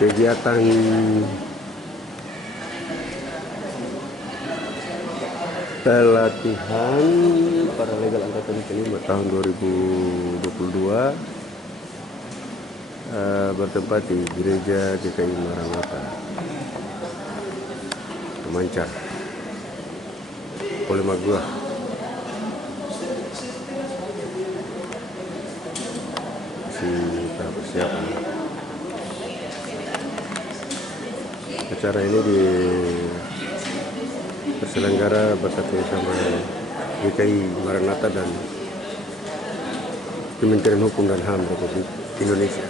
kegiatan pelatihan paralegal angkatan kelima tahun 2022 bertempat di Gereja GKI Maranatha Kemanca, Polimaguah. Tahap persiapan. Acara ini terselenggara bersama GKI Maranatha dan Kementerian Hukum dan HAM Republik Indonesia.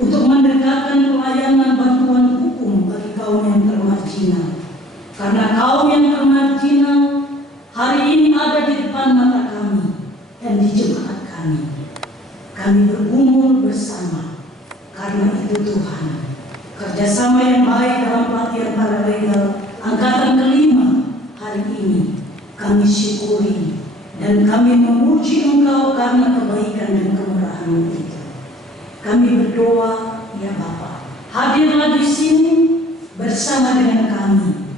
Untuk mendekatkan pelayanan bantuan hukum bagi kaum yang termarginal. Karena kaum yang termarginal hari ini ada di depan mata kami dan di jemaat kami. Kami bergumul bersama. Karena itu Tuhan, kerjasama yang baik dalam pelatihan paralegal angkatan kelima hari ini kami syukuri dan kami memuji Engkau karena kebaikan dan kemurahan itu. Kami berdoa, ya Bapa, hadirlah di sini bersama dengan kami.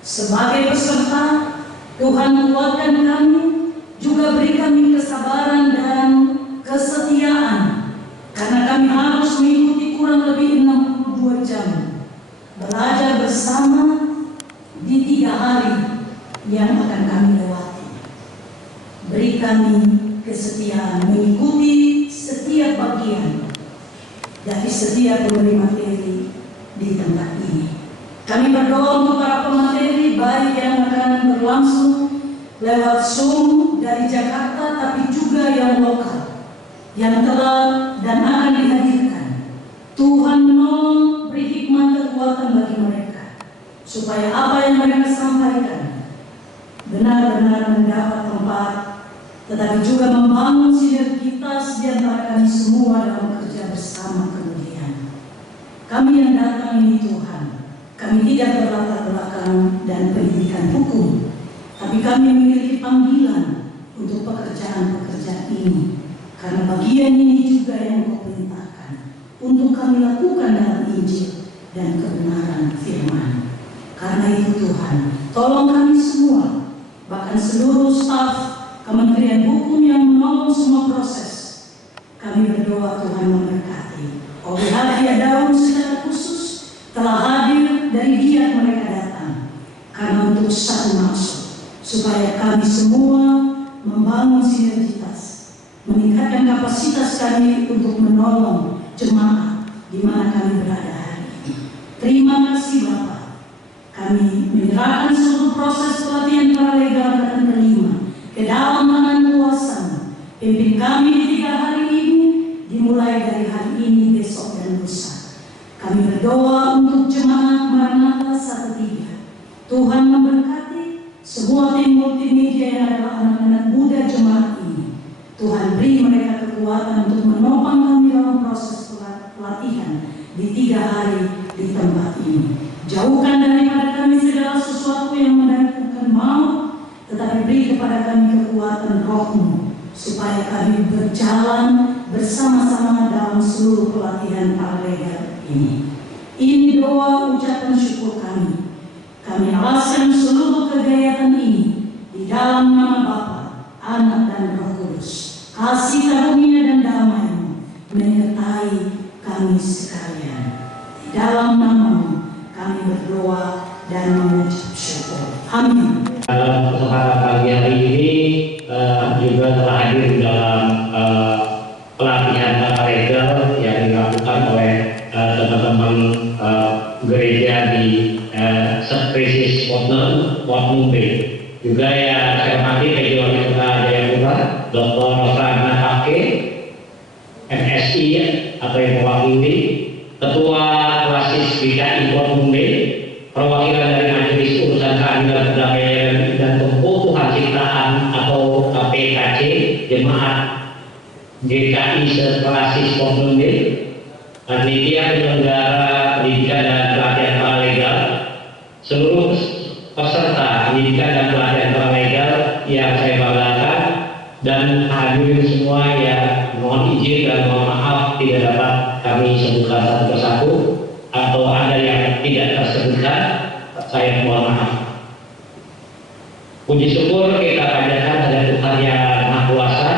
Sebagai peserta, Tuhan kuatkan kami, juga beri kami kesabaran dan kesetiaan. Karena kami harus mengikuti kurang lebih 62 jam. Belajar bersama di 3 hari yang akan kami lewati. Beri kami kesetiaan mengikuti setiap bagian dari setiap pemberi materi di tempat ini. Kami berdoa untuk para pemateri baik yang akan berlangsung lewat Zoom dari Jakarta tapi juga yang lokal yang telah dan akan dihadirkan. Tuhan menolong, beri hikmat kekuatan bagi mereka supaya apa yang mereka sampaikan benar-benar mendapat tempat, tetapi juga membangun sinergitas di antara kami semua dalam kerja bersama kemudian. Kami yang datang ini Tuhan, kami tidak berlatar belakang dan pendidikan hukum, tapi kami memiliki panggilan untuk pekerjaan-pekerjaan ini, karena bagian ini juga yang Engkau perintahkan untuk kami lakukan dalam Injil dan kebenaran firman. Karena itu Tuhan, tolong kami semua, bahkan seluruh staf Kementerian Hukum yang menolong semua proses. Kami berdoa Tuhan memberkati. OBH Dia Daun secara khusus telah hadir dari Giat mereka datang. Karena untuk satu maksud, supaya kami semua membangun sinergitas, meningkatkan kapasitas kami untuk menolong jemaat di mana kami berada hari ini. Terima kasih Bapak. Kami menyerahkan seluruh proses pelatihan paralegal angkatan kelima ke dalam tangan kuasa-Mu. Pimpin kami di 3 hari ini, dimulai dari hari ini, besok dan lusa. Kami berdoa untuk jemaat Maranatha 13. Tuhan memberkati semua tim multimedia yang adalah anak-anak muda jemaat ini. Tuhan beri mereka kekuatan untuk menopang kami dalam proses pelatihan di 3 hari di tempat ini. Jauhkan daripada kami segala sesuatu yang mendatangkan maut, tetapi beri kepada kami kekuatan Roh-Mu, supaya kami berjalan bersama-sama dalam seluruh pelatihan paralegal ini. Ini doa ucapan syukur kami. Kami alaskan seluruh kegiatan ini di dalam nama Bapa, Anak dan Roh Kudus. Kasih karunia dan damai-Mu menyertai kami sekalian. Di dalam nama-Mu kami berdoa dan mengucap syukur. Amin. Dalam kesempatan pagi hari ini juga telah hadir dalam pelatihan paralegal yang dilakukan oleh teman-teman gereja di krisis Watnum B. Juga yang saya hormati PJ Wali Kota Jayapura, Dr. Rosana Hake, MSI atau yang mewakili, Ketua Klasis BKI Watnum B, perwakilan dari Majelis Urusan Keadilan Perdamaian dan Keutuhan Ciptaan atau KPKC, Jemaat GKI Seklasis Watnum B, panitia penyelenggara pendidikan dan pelatihan paralegal, seluruh peserta pendidikan dan pelatihan paralegal yang saya banggakan, dan hadirin semua yang mohon izin dan mohon maaf tidak dapat kami sebutkan satu persatu atau ada yang tidak tersebutkan, saya mohon maaf. Puji syukur kita panjatkan pada Tuhan yang Maha Kuasa,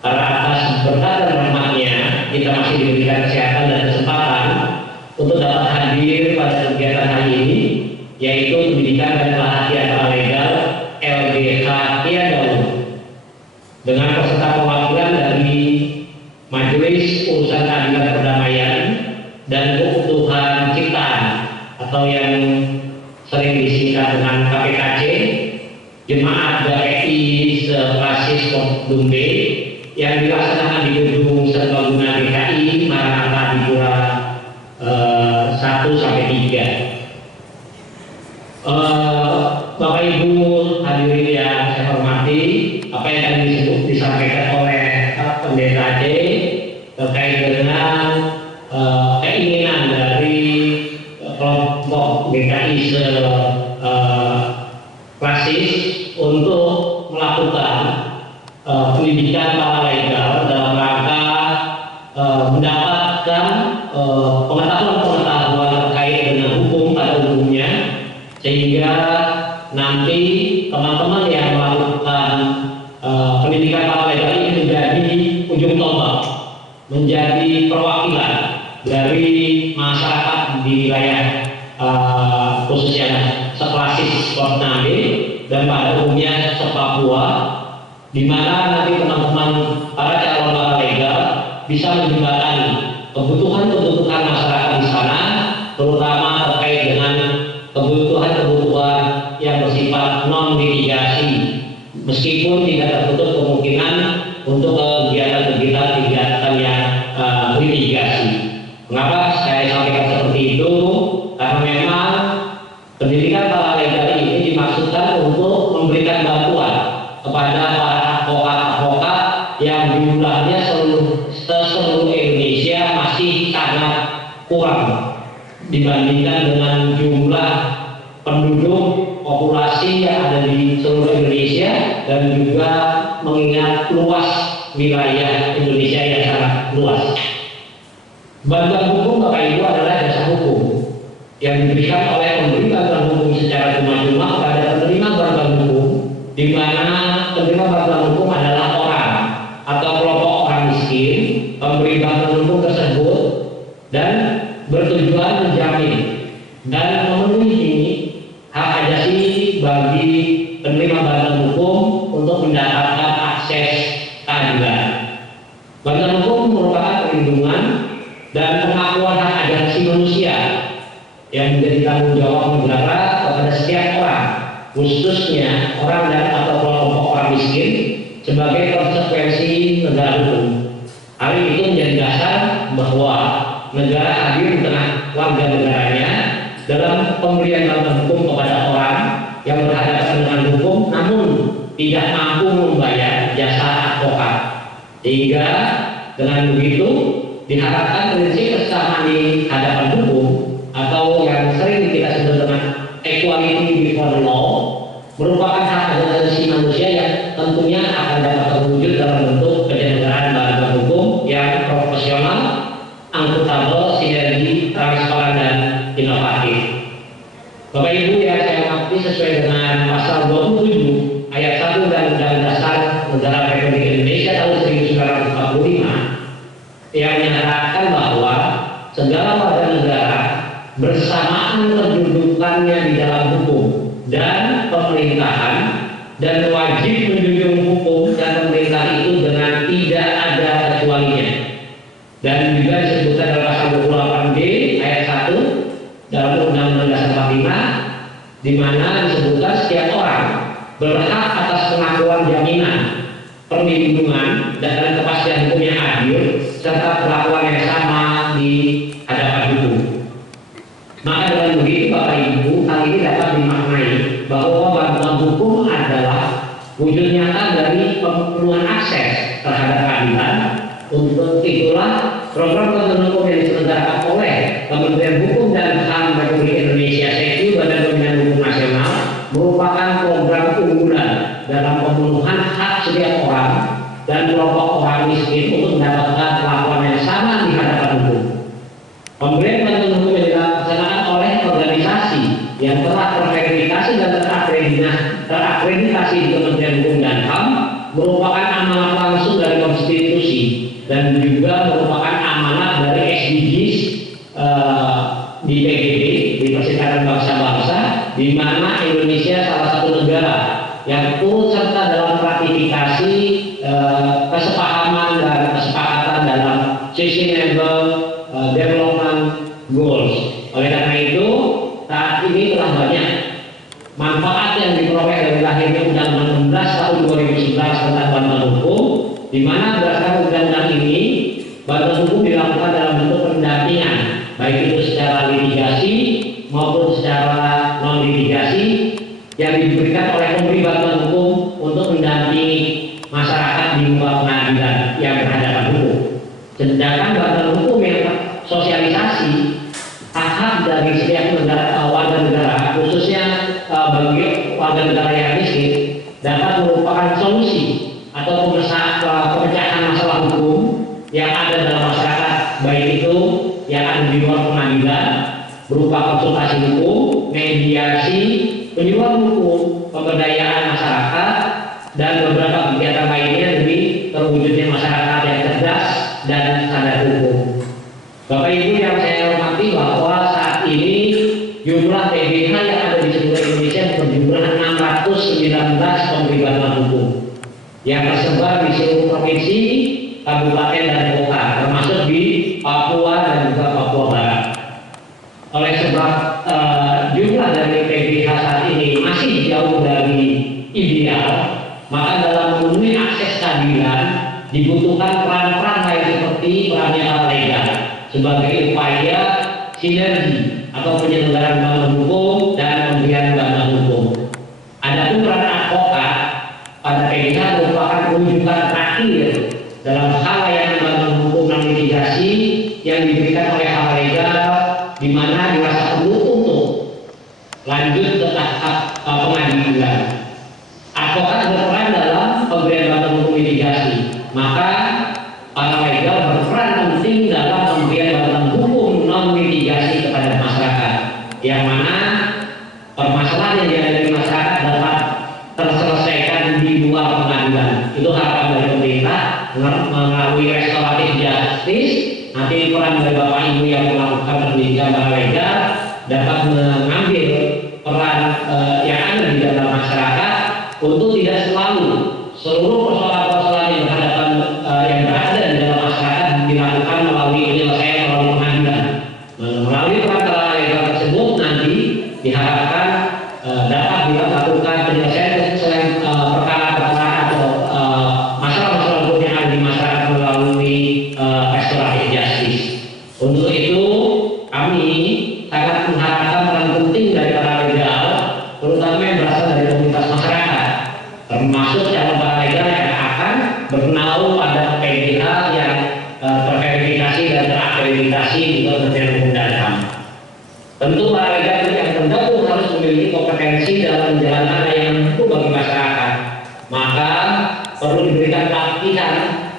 karena atas berkat dan rahmat-Nya kita masih diberikan kesehatan dan kesempatan untuk dapat hadir pada kegiatan hari ini, yaitu pendidikan dan pelatihan paralegal LGH Tiadawu dengan peserta perwakilan dari Majelis Urusan Keadilan Perdamaian dan Keutuhan Ciptaan atau yang sering disingkat dengan KPKC, Jemaat GKI Seklasis Watnum B yang dilaksanakan di Gedung Serbaguna GKI Maranatha Dipura 1-3. Bapak Ibu hadirin yang saya hormati, apa yang tadi disampaikan oleh Pendeta J terkait dengan keinginan dari kelompok GKI Seklasis untuk melakukan pendidikan paralegal dalam rangka mendapatkan pengetahuan terkait dengan hukum pada umumnya, sehingga nanti teman-teman yang melakukan pendidikan paralegal ini menjadi ujung tombak, menjadi perwakilan dari masyarakat di wilayah khususnya seklasis Watnum B dan pada umumnya se-Papua, di mana nanti teman-teman para calon paralegal bisa menjembatani kebutuhan-kebutuhan masyarakat di sana, terutama terkait dengan kebutuhan-kebutuhan yang bersifat non-litigasi, meskipun tidak tertutup kemungkinan untuk kegiatan-kegiatan yang litigasi. Mengapa saya sampaikan seperti itu? Karena memang pendidikan paralegal ini dimaksudkan untuk memberikan bantuan kepada para advokat-advokat yang jumlahnya seluruh Indonesia masih sangat kurang dibandingkan dengan jumlah penduduk populasi yang ada di seluruh Indonesia, dan juga mengingat luas wilayah Indonesia yang sangat luas. Bantuan hukum Bapak Ibu adalah jasa hukum yang diberikan oleh pemberi bantuan hukum secara cuma-cuma kepada penerima bantuan hukum, di mana penerima bantuan hukum adalah orang atau kelompok orang miskin. Pemberi bantuan hukum tersebut dan bertujuan menjamin dan memenuhi hak asasi bagi penerima bantuan hukum untuk mendapatkan akses keadilan. Bantuan hukum merupakan perlindungan dan pengakuan hak asasi manusia yang menjadi tanggung jawab negara kepada setiap orang, khususnya orang dan atau kelompok orang miskin, sebagai konsekuensi negara hukum. Hal itu menjadi dasar bahwa negara hadir di tengah warga negaranya dalam pemberian bantuan hukum kepada orang yang berhadapan dengan hukum namun tidak mampu membayar jasa advokat. Sehingga dengan begitu diharapkan prinsip kesamaan di hadapan hukum atau yang sering kita sebut dengan equality before the law merupakan hak asasi manusia yang tentunya akan dapat terwujud dalam bentuk penyelenggaraan bantuan hukum yang profesional, akuntabel, sinergi, transparan, dan inovatif. Bapak Ibu yang saya hormati, sesuai dengan pasal 27 ayat 1 Undang-Undang Dasar Negara Republik Indonesia tahun 1945 yang menyatakan bahwa segala warga negara bersamaan kedudukannya di dalam hukum dan pemerintahan dan wajib menjunjung hukum dan pemerintahan itu dengan tidak ada kecualinya. Dan juga disebutkan dalam pasal 28B ayat 1 dalam Undang-Undang 1945, di mana disebutkan setiap orang berhak atas pengakuan jaminan, perlindungan, dan kepastian hukum yang adil serta perlakuan yang sama di hadapan hukum. Maka dengan begitu Bapak Ibu, hal ini dapat dimaknai bahwa bantuan hukum adalah wujud nyata dari pemenuhan akses terhadap keadilan. Untuk itulah program bantuan hukum yang diselenggarakan oleh Kementerian Hukum dan HAM Republik Indonesia (CQ) Badan Pembinaan Hukum Nasional merupakan program unggulan dalam pemenuhan hak setiap orang dan kelompok orang miskin untuk mendapatkan perlakuan yang sama di hadapan hukum. Pemberian bantuan hukum yang dilaksanakan oleh organisasi yang telah terverifikasi dan terakreditasi di Kementerian Hukum dan HAM merupakan amanat langsung dari konstitusi dan juga merupakan amanat dari SDGs di PBB, di Perserikatan Bangsa-Bangsa, di mana Indonesia salah satu negara yang turut serta dalam ratifikasi kesepahaman dan kesepakatan dalam Sustainable Development Goals. Oleh karena itu, saat ini telah banyak manfaat yang diperoleh dari lahirnya Undang-Undang 16 tahun 2011 tentang bantuan hukum, di mana berdasarkan undang-undang ini bantuan hukum dilakukan dalam bentuk pendampingan, baik itu secara litigasi maupun secara non litigasi yang diberikan oleh pemberi bantuan hukum untuk mendampingi masyarakat di muka pengadilan yang berhadapan hukum. Sedangkan bantuan hukum yang sosialisasi hak-hak dari setiap warga negara, khususnya bagi warga negara yang miskin, dapat merupakan solusi atau pemecahan masalah hukum yang ada dalam masyarakat, baik itu yang ada di luar pengadilan berupa konsultasi hukum, mediasi, penyuluhan hukum, pemberdayaan masyarakat, dan beberapa kegiatan lainnya demi terwujudnya masyarakat yang cerdas dan sadar hukum. Bapak Ibu yang saya hormati, bahwa saat ini jumlah PBH yang ada di seluruh Indonesia berjumlah 619 pemberi bantuan hukum yang tersebar di seluruh provinsi, kabupaten, dan kota, termasuk di Papua dan juga Papua Barat. Oleh sebab jumlah dari PBH saat ini masih jauh dari ideal, maka dalam memenuhi akses keadilan dibutuhkan peran-peran lain seperti perannya para sebagai upaya sinergi atau penyelenggaraan bantuan hukum dan pemberian bantuan hukum. Adapun peran advokat pada PBH merupakan rujukan terakhir dalam hal yang bantuan hukum non litigasi yang diberikan oleh hal legal, di mana dirasa perlu untuk lanjut ke tahap pengadilan. Advokat berperan dalam pemberian bantuan hukum litigasi, maka para legal berperan penting dalam pemberian bantuan hukum non litigasi kepada masyarakat, yang mana permasalahan yang ada di masyarakat dapat terselesaikan di luar pengadilan. Itu harapan dari pemerintah melalui restoratif justice. Nanti peran dari Bapak Ibu yang melakukan pendidikan para legal dapat mengambil peran yang ada di dalam masyarakat untuk tidak selalu seluruh persoalan-persoalan yang berada di dalam masyarakat dilakukan melalui penyelesaian melalui pengadilan. Melalui perantara legal tersebut nanti diharapkan dapat dilakukan penyelesaian perkara-perkara atau masalah-masalah hukum yang ada di masyarakat melalui restoratif justice. Untuk itu kami sangat mengharapkan peran penting dari para legal, terutama yang berasal dari komunitas masyarakat, termasuk calon para legal yang akan bernaung pada PBH yang terverifikasi dan terakreditasi di Kementerian Hukum dan HAM. Tentu para legal yang tergabung harus memiliki kompetensi dalam menjalankan layanan hukum bagi masyarakat. Maka perlu diberikan pelatihan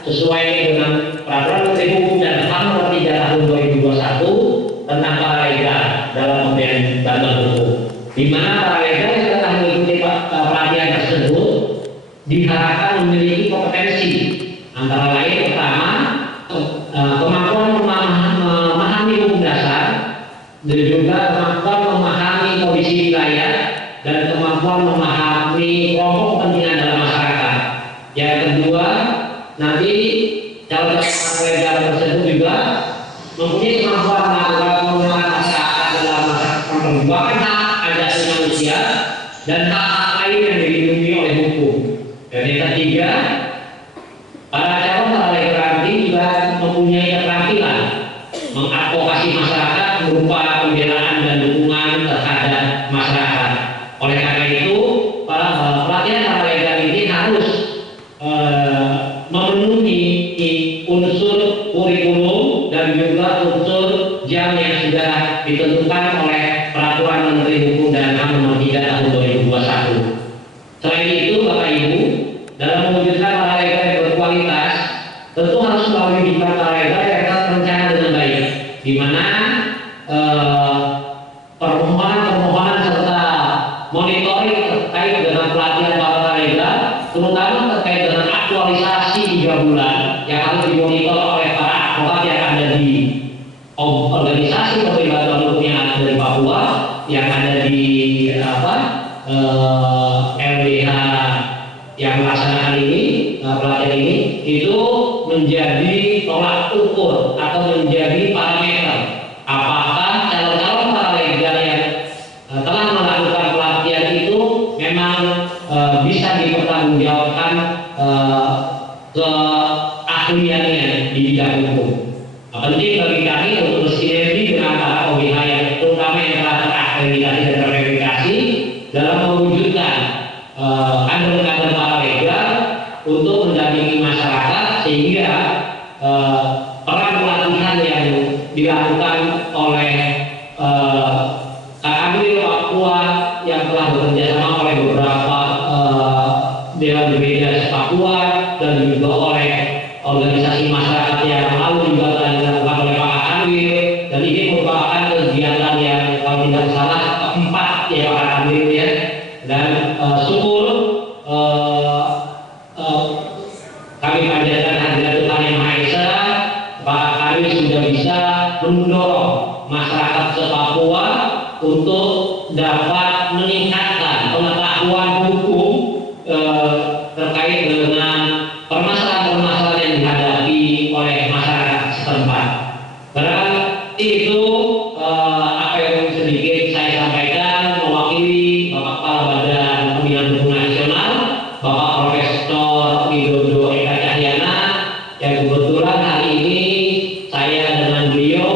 sesuai dengan Peraturan Menteri Hukum dan HAM Nomor 3 Tahun 2021 tentang para legal dalam pemberian bantuan hukum, di mana para legal yang telah mengikuti pelatihan tersebut diharapkan memiliki kompetensi antara lain pertama kemampuan memahami hukum dasar, dan juga kemampuan memahami kondisi wilayah, dan kemampuan memahami kelompok kepentingan dalam masyarakat. Yang kedua, nanti calon legal tersebut juga mempunyai kemampuan melakukan pengembangan masyarakat dalam masyarakat perkembangan hak asasi manusia dan hak-hak lain yang dilindungi oleh hukum. Dan yang ketiga, para calon paralegal nanti juga mempunyai keterampilan mengadvokasi masyarakat berupa pembelaan dan dukungan terhadap masyarakat. Oleh karena itu, pelatihan paralegal ini harus memenuhi unsur kurikulum dan juga unsur jam yang sudah ditentukan oleh Peraturan Menteri Hukum dan HAM Nomor 3 Tahun 2021. Selain itu, Bapak Ibu, dalam mewujudkan paralegal yang berkualitas, tentu harus melalui diklat paralegal yang terencana dengan baik, di mana permohonan serta monitoring terkait dengan pelatihan paralegal, terutama terkait dengan aktualisasi 3 bulan yang harus dimonitor oleh para advokat yang ada di organisasi perlindungan hukum yang ada di Papua, yang ada di LBH yang melaksanakan ini, pelatihan ini, itu menjadi tolak ukur atau menjadi parameter apakah calon-calon paralegal yang telah melakukan pelatihan itu memang bisa dipertanggungjawabkan keahliannya di bidang hukum. Penting bagi kami untuk bersinergi dengan para OBH yang terutama yang telah terakreditasi dan terverifikasi dalam mewujudkan kader-kader paralegal untuk mendampingi masyarakat, sehingga peran pelatihan yang dilakukan oleh Kanwil Papua yang telah bekerja sama oleh beberapa dewan berbeda Papua dan juga oleh organisasi masyarakat yang lalu juga telah dilakukan oleh Pak Kanwil, dan ini merupakan kegiatan yang kalau tidak salah keempat ya Pak Kanwil ya, dan syukur kami panjatkan hadirat Tuhan Yang Maha Esa, Pak Kanwil sudah bisa mendorong masyarakat se-Papua untuk dapat meningkatkan pengetahuan hukum terkait dengan permasalahan-permasalahan yang dihadapi oleh masyarakat setempat. Barangkali itu apa yang sedikit saya sampaikan mewakili Bapak Kepala Badan Pembinaan Hukum Nasional, Bapak Profesor Widodo Eka Cahyana, yang kebetulan hari ini saya dengan beliau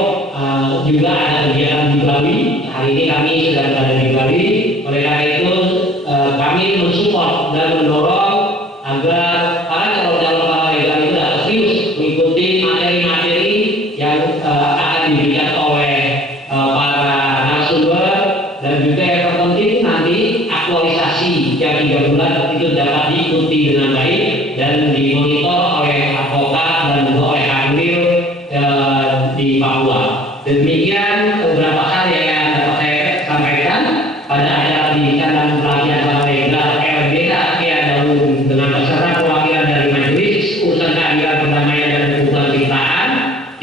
juga ada kegiatan di Bali. Hari ini kami sedang berada di Bali. Oleh karena itu kami mensupport dan mendorong agar para calon-calon paralegal itu dapat serius mengikuti materi-materi yang akan diberikan oleh para narasumber, dan juga yang terpenting nanti aktualisasi yang 3 bulan itu dapat diikuti dengan baik dan dimonitor oleh advokat dan juga oleh Kanwil di Papua. Demikian beberapa hal yang dapat saya sampaikan pada acara pendidikan dan pelatihan paralegal LBH Keadaun dengan peserta perwakilan dari Majelis Urusan Keadilan Perdamaian dan Kehukuman Ciptaan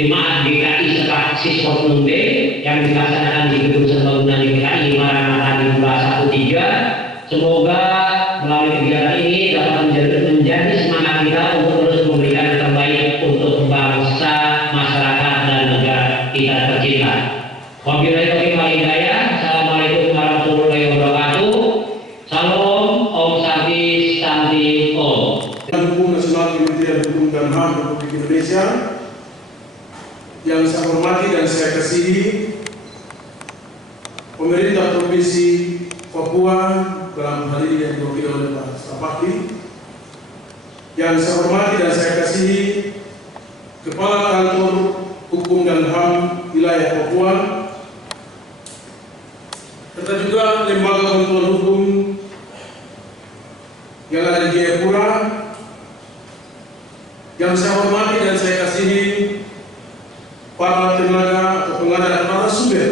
Jemaat GKI Sepraksi Sornumbe yang dilaksanakan di Gedung Serbaguna GKI Maranatha di Bulan 13. Semoga melalui kegiatan ini dapat menjadi semangat kita untuk terus memberikan yang terbaik untuk bangsa, masyarakat, dan negara kita tercinta. Wabillahi taufiq wal hidayah. Assalamualaikum warahmatullahi wabarakatuh. Salam, Om Santi, Santi Om. Hukum Nasional Kementerian Hukum dan HAM Republik Indonesia, yang saya hormati dan saya kasihi pemerintah Provinsi Papua dalam hal ini yang diwakili oleh Pak Stapakti, yang saya hormati dan saya kasihi Kepala Kantor Hukum dan HAM Wilayah Papua, serta juga Lembaga Kontrol Hukum yang ada di Jayapura, yang saya hormati dan saya kasihi para tenaga atau pengajar dan narasumber,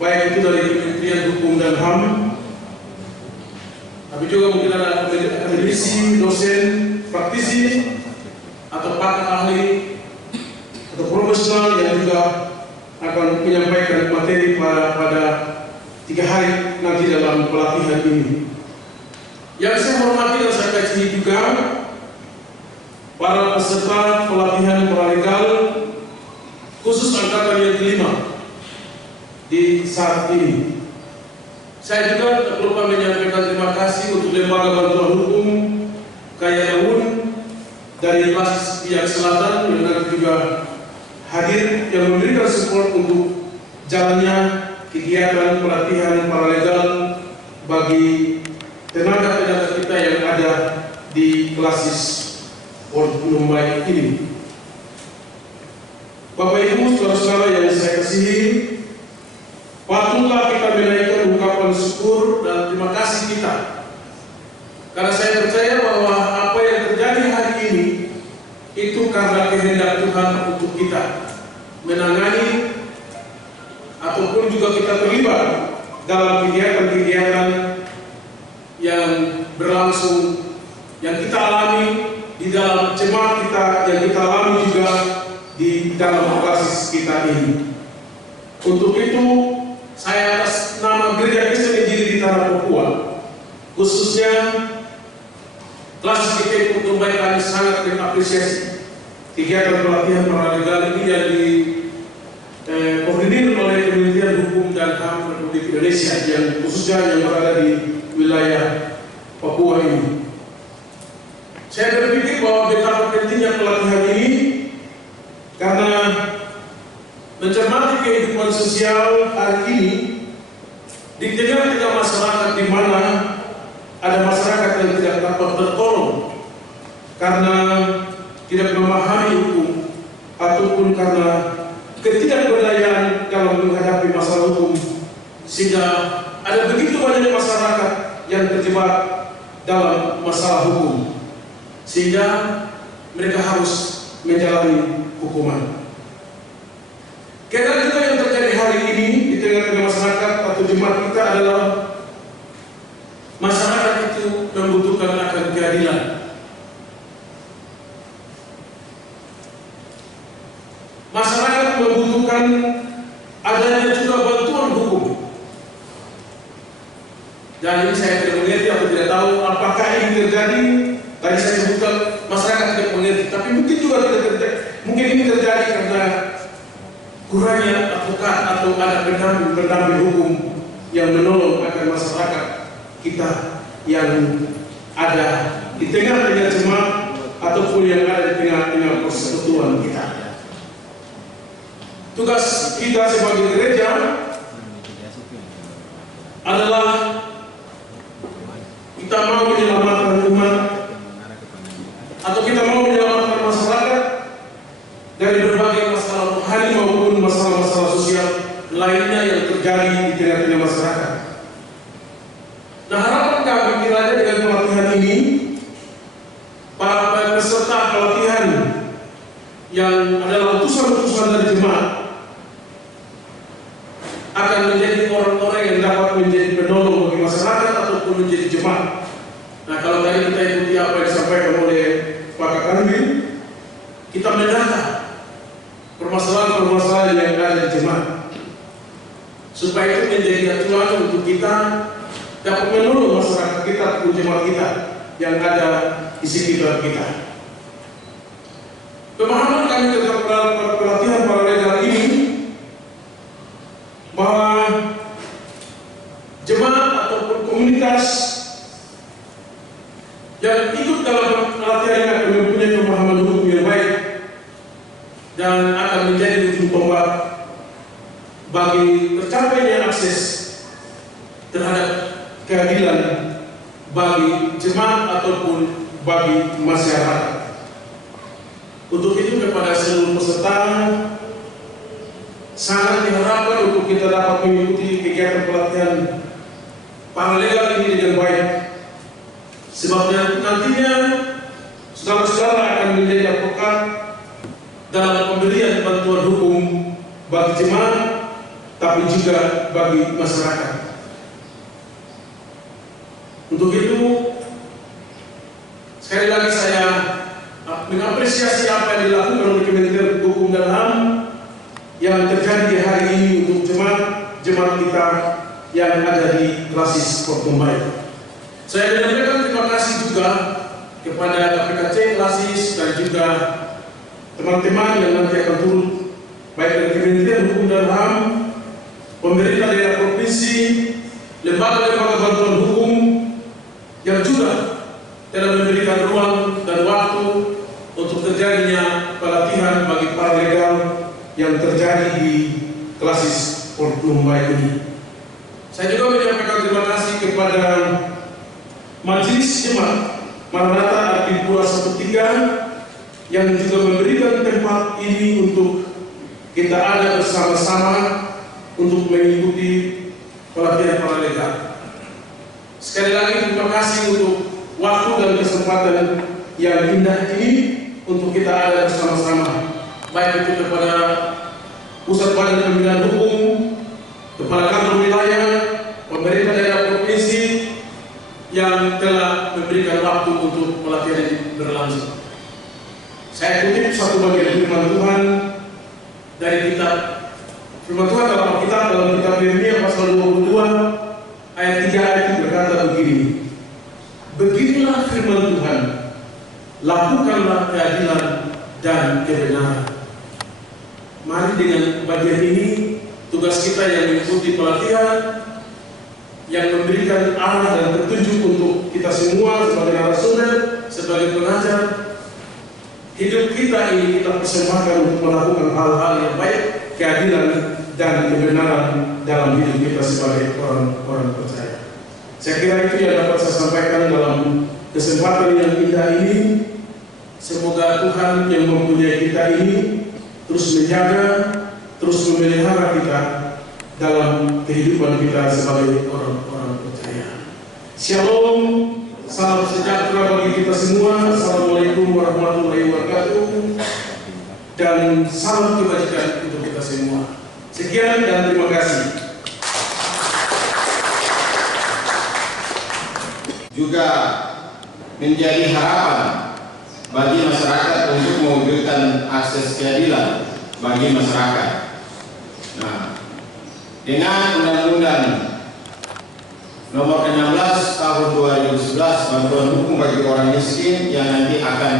baik itu dari Kementerian Hukum dan HAM, tapi juga mungkin ada akademisi, dosen, praktisi, atau pakar ahli, atau profesional yang juga akan menyampaikan materi pada 3 hari nanti dalam pelatihan ini. Yang saya hormati dan saya kasihi juga para peserta pelatihan paralegal khusus angkatan yang kelima, di saat ini. Saya juga tak lupa menyampaikan terima kasih untuk Lembaga Bantuan Hukum Kayaun dari kelas pihak selatan yang juga hadir yang memberikan support untuk jalannya kegiatan pelatihan paralegal bagi tenaga-tenaga kita yang ada di klasis Mumbai ini. Bapak Ibu, saudara-saudara yang saya kasihi, patutlah kita menaikkan ungkapan syukur dan terima kasih kita. Karena saya percaya bahwa apa yang terjadi hari ini itu karena kehendak Tuhan untuk kita menangani ataupun juga kita terlibat dalam kegiatan-kegiatan yang berlangsung, yang kita alami di dalam jemaat kita, yang kita alami juga di dalam klasis kita ini. Untuk itu, saya atas nama Gereja Kristen Injili di Tanah Papua, khususnya klasis kita untuk baik, kami sangat mengapresiasi kegiatan pelatihan paralegal ini yang dikoordinir oleh Kementerian Hukum dan HAM Republik Indonesia yang khususnya yang berada di wilayah Papua ini. Saya berpikir bahwa betapa pentingnya pelatihan ini karena mencermati kehidupan sosial hari ini di tengah-tengah masyarakat di mana ada masyarakat yang tidak dapat tertolong karena tidak memahami hukum ataupun karena ketidakberdayaan dalam menghadapi masalah hukum, sehingga ada begitu banyak masyarakat yang terjebak dalam masalah hukum sehingga mereka harus menjalani hukuman. Karena juga yang terjadi hari ini di tengah-tengah masyarakat atau jemaat kita adalah masyarakat itu membutuhkan akan keadilan. Masyarakat membutuhkan adanya juga bantuan hukum. Dan ini saya tidak mengerti atau tidak tahu apakah ini terjadi. Tadi saya sebutkan masyarakat tidak mengerti, tapi mungkin juga tidak terjadi. Mungkin ini terjadi karena kurangnya advokat atau ada pendamping hukum yang menolong agar masyarakat kita yang ada di tengah-tengah jemaat ataupun yang ada di tengah-tengah persekutuan kita. Tugas kita sebagai gereja adalah kita mau menyelamatkan umat atau kita mau menyelamatkan masyarakat dari berbagai masalah rohani maupun masalah-masalah sosial lainnya yang terjadi di tengah-tengah masyarakat. Nah, harapan kami kiranya dengan pelatihan ini, para peserta pelatihan yang adalah utusan-utusan dari jemaat akan menjadi orang-orang yang dapat menjadi penolong bagi masyarakat ataupun menjadi jemaat. Nah, kalau tadi kita ikuti apa yang disampaikan oleh Pak Kakanwil, kita mendata permasalahan-permasalahan yang ada di jemaat, supaya itu menjadi acuan untuk kita dapat menolong masyarakat kita ataupun jemaat kita yang ada di sekitar kita. Pemahaman kami tentang pelatihan paralegal ini bahwa jemaat ataupun komunitas yang ikut dalam pelatihan ini akan mempunyai pemahaman hukum yang baik dan akan menjadi ujung tombak bagi tercapainya akses terhadap keadilan bagi jemaat ataupun bagi masyarakat. Untuk itu kepada seluruh peserta sangat diharapkan untuk kita dapat mengikuti kegiatan pelatihan paralegal ini dengan baik, sebabnya nantinya saudara-saudara akan menjadi advokat dalam pemberian bantuan hukum bagi jemaat tapi juga bagi masyarakat. Untuk itu sekali lagi saya mengapresiasi apa yang dilakukan oleh Kementerian Hukum dan HAM yang terjadi hari ini untuk jemaat kita yang ada di klasis Port Mumbai. Saya menyampaikan terima kasih juga kepada KPKC klasis dan juga teman-teman yang nanti akan turut baik dari Kementerian Hukum dan HAM pemerintah daerah provinsi, lembaga-lembaga bantuan hukum yang juga telah memberikan ruang dan waktu untuk terjadinya pelatihan bagi para legal yang terjadi di Klasis Portumbai ini. Saya juga menyampaikan terima kasih kepada Majelis Jemaat Maranatha Adipura 13 yang juga memberikan tempat ini untuk kita ada bersama-sama untuk mengikuti pelatihan para legal. Sekali lagi terima kasih untuk waktu dan kesempatan yang indah ini untuk kita ada bersama-sama, baik itu kepada Pusat Badan Pembinaan Hukum, Kepala Kantor Wilayah, pemerintah daerah provinsi yang telah memberikan waktu untuk pelatihan ini berlangsung. Saya kutip satu bagian firman Tuhan dari kitab firman Tuhan dalam kitab Yeremia pasal 22 ayat 3 ayat itu berkata begini. Beginilah firman Tuhan, lakukanlah keadilan dan kebenaran. Mari dengan bagian ini tugas kita yang mengikuti pelatihan, yang memberikan arah dan petunjuk untuk kita semua sebagai narasumber, sebagai pengajar, hidup kita ini kita persembahkan untuk melakukan hal-hal yang baik, keadilan dan kebenaran dalam hidup kita sebagai orang percaya. Saya kira itu yang dapat saya sampaikan dalam kesempatan yang indah ini. Semoga Tuhan yang mempunyai kita ini terus menjaga, terus memelihara kita dalam kehidupan kita sebagai orang percaya. Shalom, salam sejahtera bagi kita semua. Assalamualaikum warahmatullahi wabarakatuh. Dan salam kebajikan untuk kita semua. Sekian dan terima kasih. Juga menjadi harapan bagi masyarakat untuk mewujudkan akses keadilan bagi masyarakat. Nah, dengan Undang-Undang Nomor 16 Tahun 2011 Bantuan Hukum bagi Orang Miskin yang nanti akan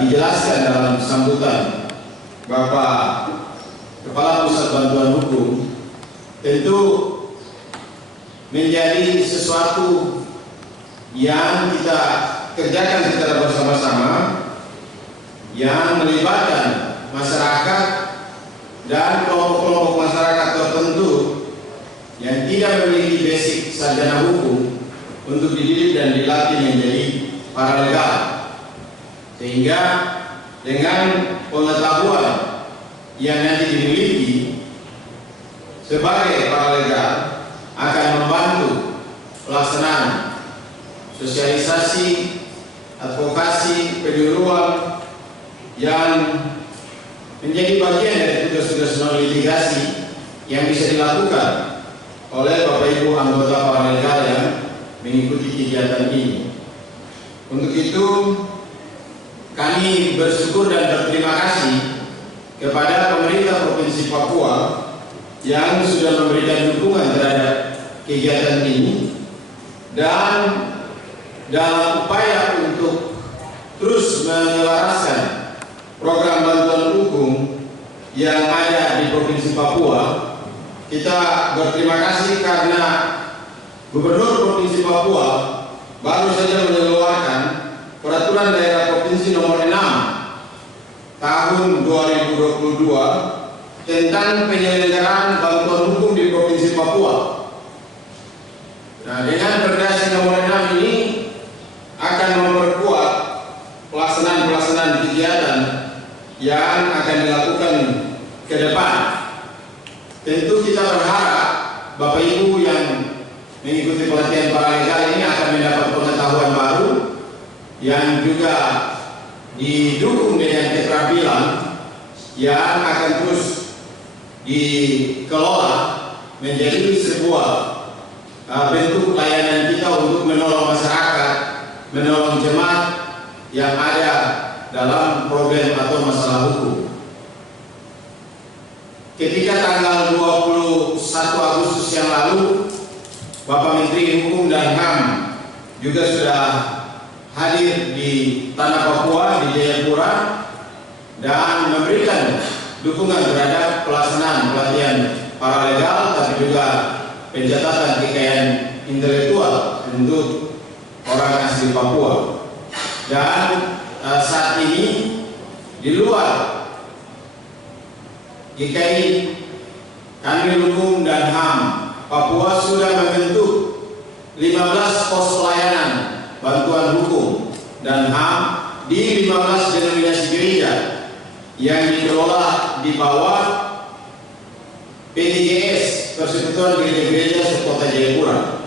dijelaskan dalam sambutan Bapak Kepala Pusat Bantuan Hukum, tentu menjadi sesuatu yang kita kerjakan secara bersama-sama, yang melibatkan masyarakat dan kelompok-kelompok masyarakat tertentu yang tidak memiliki basic sarjana hukum untuk dididik dan dilatih menjadi paralegal, sehingga dengan pengetahuan yang nanti dimiliki sebagai paralegal akan membantu pelaksanaan sosialisasi, advokasi, penyuluhan yang menjadi bagian dari tugas-tugas non litigasi yang bisa dilakukan oleh Bapak Ibu anggota paralegal yang mengikuti kegiatan ini. Untuk itu kami bersyukur dan berterima kasih kepada pemerintah Provinsi Papua yang sudah memberikan dukungan terhadap kegiatan ini, dan dalam upaya untuk terus menyelaraskan program bantuan hukum yang ada di Provinsi Papua, kita berterima kasih karena Gubernur Provinsi Papua baru saja mengeluarkan Peraturan Daerah Provinsi Nomor 6 Tahun 2022 tentang penyelenggaraan bantuan hukum di Provinsi Papua. Nah, dengan Perdasi Nomor 6 ini akan memperkuat pelaksanaan kegiatan yang akan dilakukan ke depan. Tentu kita berharap Bapak Ibu yang mengikuti pelatihan paralegal ini akan mendapat pengetahuan baru yang juga didukung dengan keterampilan yang akan terus dikelola menjadi sebuah bentuk layanan kita untuk menolong masyarakat, menolong jemaat yang ada dalam problem atau masalah hukum. Ketika tanggal 21 Agustus yang lalu, Bapak Menteri Hukum dan HAM juga sudah hadir di Tanah Papua, di Jayapura, dan memberikan dukungan terhadap pelaksanaan pelatihan paralegal, tapi juga pencatatan kekayaan intelektual untuk orang asli Papua. Dan saat ini di luar GKI Kanwil Hukum dan HAM Papua sudah membentuk 15 pos pelayanan bantuan hukum dan HAM di 15 denominasi gereja yang dikelola di bawah PTGS, Persekutuan Gereja-Gereja Sekota Jayapura.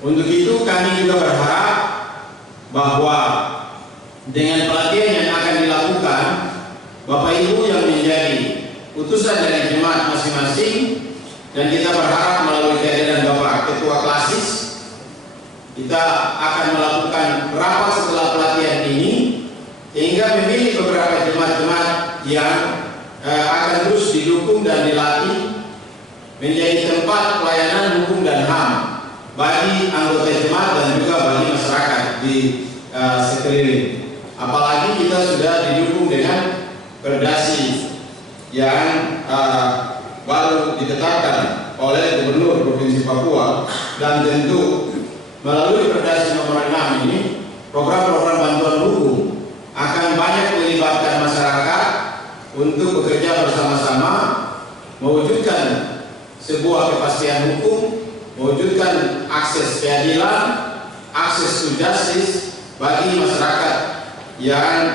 Untuk itu kami juga berharap bahwa dengan pelatihan yang akan dilakukan, Bapak Ibu yang menjadi utusan dari jemaat masing-masing, dan kita berharap melalui kehadiran Bapak Ketua Klasis, kita akan melakukan rapat setelah pelatihan ini sehingga memilih beberapa jemaat-jemaat yang akan terus didukung dan dilatih menjadi tempat pelayanan hukum dan HAM bagi anggota jemaat dan juga bagi masyarakat di sekeliling. Apalagi kita sudah didukung dengan perdasi yang baru ditetapkan oleh Gubernur Provinsi Papua, dan tentu melalui perdasi nomor 6 ini program-program bantuan hukum akan banyak melibatkan masyarakat untuk bekerja bersama-sama mewujudkan sebuah kepastian hukum, mewujudkan akses keadilan, akses to justice bagi masyarakat yang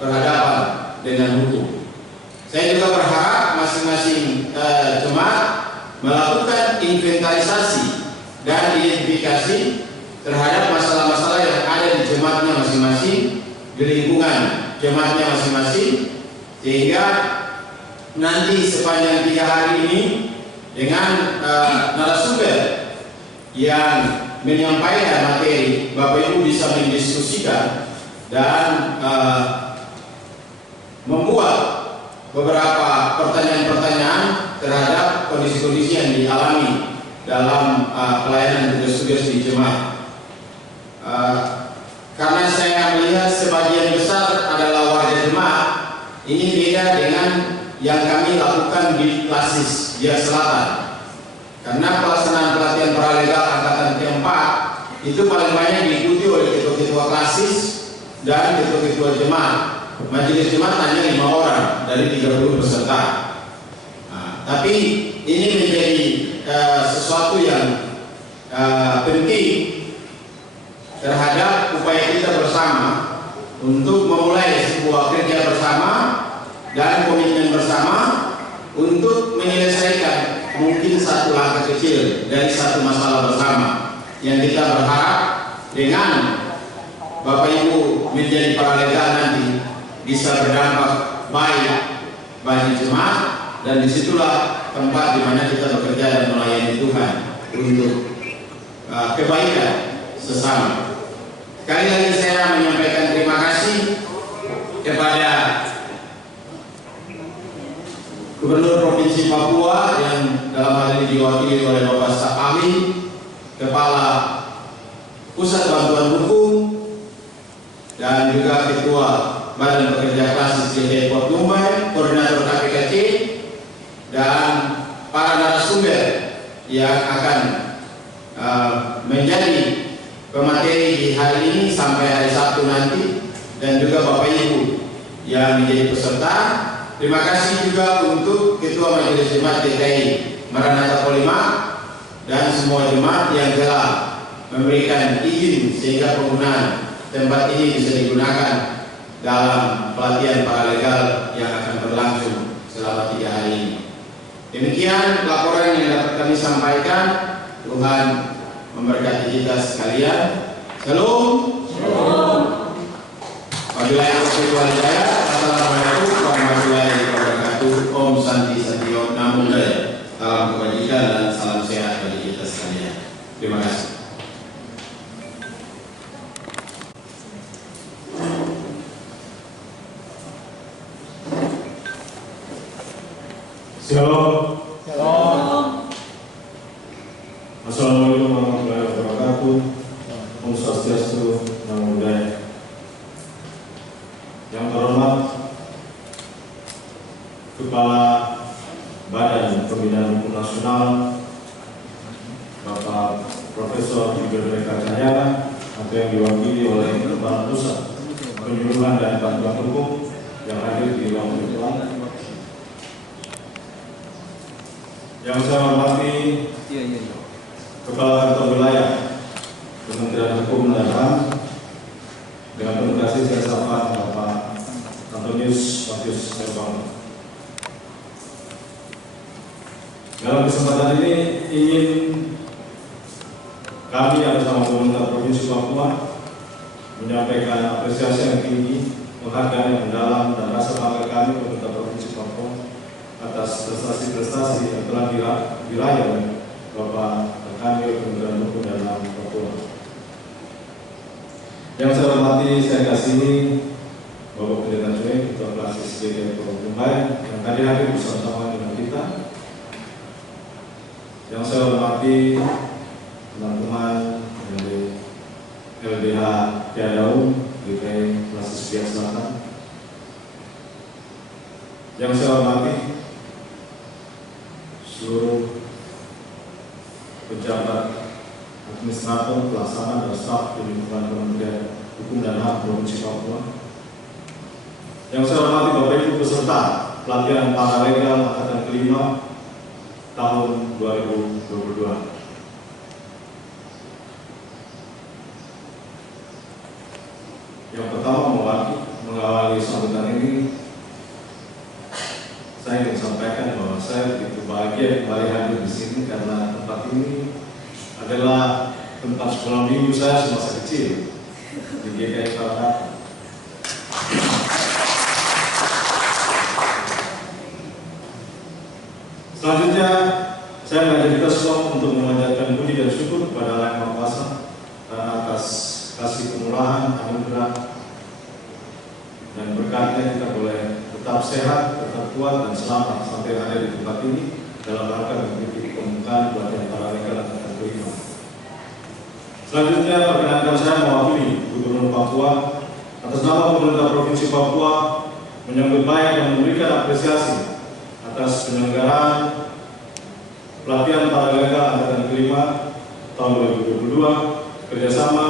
berhadapan dengan hukum. Saya juga berharap masing-masing jemaat melakukan inventarisasi dan identifikasi terhadap masalah-masalah yang ada di jemaatnya masing-masing, di lingkungan jemaatnya masing-masing, sehingga nanti sepanjang 3 hari ini dengan narasumber yang menyampaikan materi, Bapak Ibu bisa mendiskusikan dan membuat beberapa pertanyaan-pertanyaan terhadap kondisi-kondisi yang dialami dalam pelayanan tugas-tugas di jemaat. Karena saya melihat sebagian besar adalah warga jemaat, ini beda dengan yang kami lakukan di Klasis Biak Selatan. Karena pelaksanaan pelatihan paralegal angkatan keempat itu paling banyak diikuti oleh ketua-ketua Klasis dan ketua-ketua jemaat. Majelis jemaat hanya 5 orang dari 30 peserta. Tapi ini menjadi sesuatu yang penting terhadap upaya kita bersama untuk memulai sebuah kerja bersama dan komitmen bersama untuk menyelesaikan mungkin satu langkah kecil dari satu masalah bersama yang kita berharap dengan Bapak Ibu menjadi paralegal nanti bisa berdampak baik bagi jemaat, dan disitulah tempat di mana kita bekerja dan melayani Tuhan untuk kebaikan sesama. Sekali lagi saya menyampaikan terima kasih kepada Gubernur Provinsi Papua yang dalam hal ini diwakili oleh Bapak Staf Ahli, Kepala Pusat Bantuan Hukum, dan juga Ketua Badan Pekerja Klasis GKI Port Numbai, Koordinator KPKC, dan para narasumber yang akan menjadi pemateri di hari ini sampai hari Sabtu nanti, dan juga Bapak Ibu yang menjadi peserta. Terima kasih juga untuk Ketua Majelis Jemaat GKI Maranatha Polima dan semua jemaat yang telah memberikan izin sehingga penggunaan tempat ini bisa digunakan dalam pelatihan paralegal yang akan berlangsung selama 3 hari ini. Demikian laporan yang dapat kami sampaikan. Tuhan memberkati kita sekalian. Shalom. Shalom. Wabillahi taufiq wal hidayah. Assalamualaikum warahmatullahi wabarakatuh. Om Santi Satyo Namo Buddhaya. Salam kebajikan dan salam sehat bagi kita sekalian. Terima kasih. Shalom. Shalom. Assalamualaikum warahmatullahi wabarakatuh. Om Swastiastu, Namo Buddhaya. Yang terhormat Kepala Badan Profesor Ibu Cahyana atau yang diwakili oleh Kepala Pusat Penyuluhan dan Bantuan Hukum yang hadir di ruang virtual. Yang saya hormati Kepala Kantor Wilayah Kementerian Hukum dan HAM, dengan penuh kasih saya sapa Bapak Antonius Matius Elbang. Dalam kesempatan ini ingin kami bersama pemerintah Provinsi Papua menyampaikan apresiasi yang tinggi, penghargaan yang mendalam dan rasa bangga kami pemerintah Provinsi Papua atas prestasi-prestasi yang telah diraih oleh Bapak Kanwil Kementerian Hukum dan HAM Papua. Yang saya hormati, saya kasih Bapak Pendeta Cuek, Ketua Klasis GKI Provinsi yang tadi hadir bersama dengan kita. Yang saya hormati teman-teman dari LBH Tiadaum GKI Klasis Biak Selatan. Yang saya hormati seluruh pejabat administrator, pelaksana dan staf di lingkungan Kementerian Hukum dan HAM Provinsi Papua. Yang saya hormati Bapak Ibu peserta pelatihan paralegal angkatan kelima tahun 2022. Yang pertama mengawali sambutan ini, saya ingin sampaikan bahwa saya begitu bahagia kembali hadir di sini karena tempat ini adalah tempat sekolah minggu saya semasa kecil di GKI Paramata. Selanjutnya, saya mengajak kita semua untuk memanjatkan puji dan syukur kepada Allah Yang Maha Kuasa atas kasih kemurahan, anugerah, dan berkatnya kita boleh tetap sehat, tetap kuat dan selamat sampai ada di tempat ini dalam rangka mengikuti pembukaan pelatihan paralegal angkatan kelima. Selanjutnya, perkenankan saya mewakili Gubernur Papua atas nama pemerintah Provinsi Papua menyambut baik dan memberikan apresiasi atas penyelenggaraan pelatihan paralegal angkatan kelima tahun 2022 kerjasama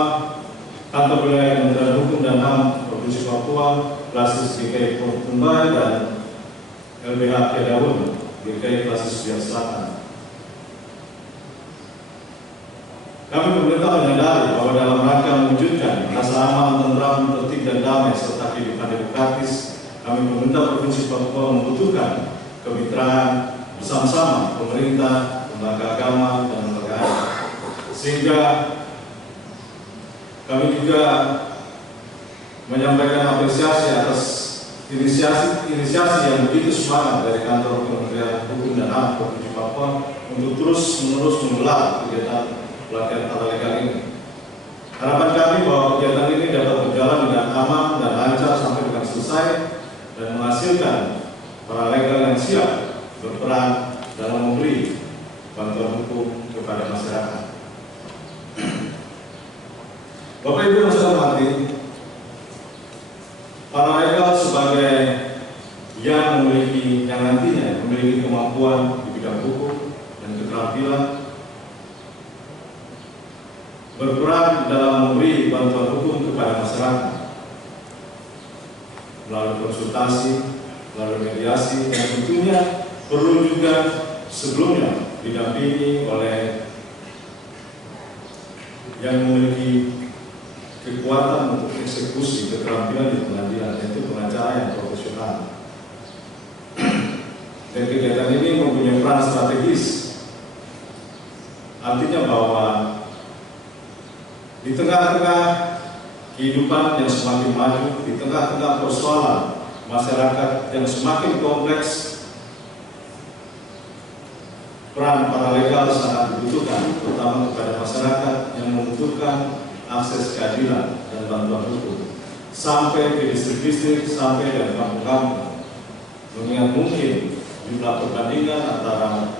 Kantor Wilayah Kementerian Hukum dan HAM Provinsi Papua, Klasis GKI Provinsi dan LBH Tiadaum GKI Klasis Biak Selatan. Kami pemerintah menyadari bahwa dalam rangka mewujudkan rasa aman, tentram, tertib dan damai serta kehidupan demokratis, kami pemerintah Provinsi Papua membutuhkan kemitraan bersama-sama pemerintah, lembaga agama, dan lembaga adat. Sehingga kami juga menyampaikan apresiasi atas inisiasi yang begitu semangat dari Kantor Kementerian Hukum dan HAM Provinsi Papua untuk terus-menerus menggelar kegiatan pelatihan paralegal ini. Harapan kami bahwa kegiatan ini dapat berjalan dengan aman dan lancar sampai dengan selesai dan menghasilkan paralegal yang siap berperan dalam memberi bantuan hukum kepada masyarakat. Bapak Ibu yang saya hormati, paralegal sebagai yang nantinya memiliki kemampuan di bidang hukum dan keterampilan berperan dalam memberi bantuan hukum kepada masyarakat melalui konsultasi, melalui mediasi, dan tentunya perlu juga sebelumnya didampingi oleh yang memiliki kekuatan untuk eksekusi keterampilan di pengadilan, yaitu pengacara yang profesional. Dan kegiatan ini mempunyai peran strategis, artinya bahwa di tengah-tengah kehidupan yang semakin maju, di tengah-tengah persoalan masyarakat yang semakin kompleks, peran paralegal sangat dibutuhkan, terutama kepada masyarakat yang membutuhkan akses keadilan dan bantuan hukum sampai ke distrik-distrik, sampai ke kampung-kampung. Mengingat mungkin jumlah perbandingan antara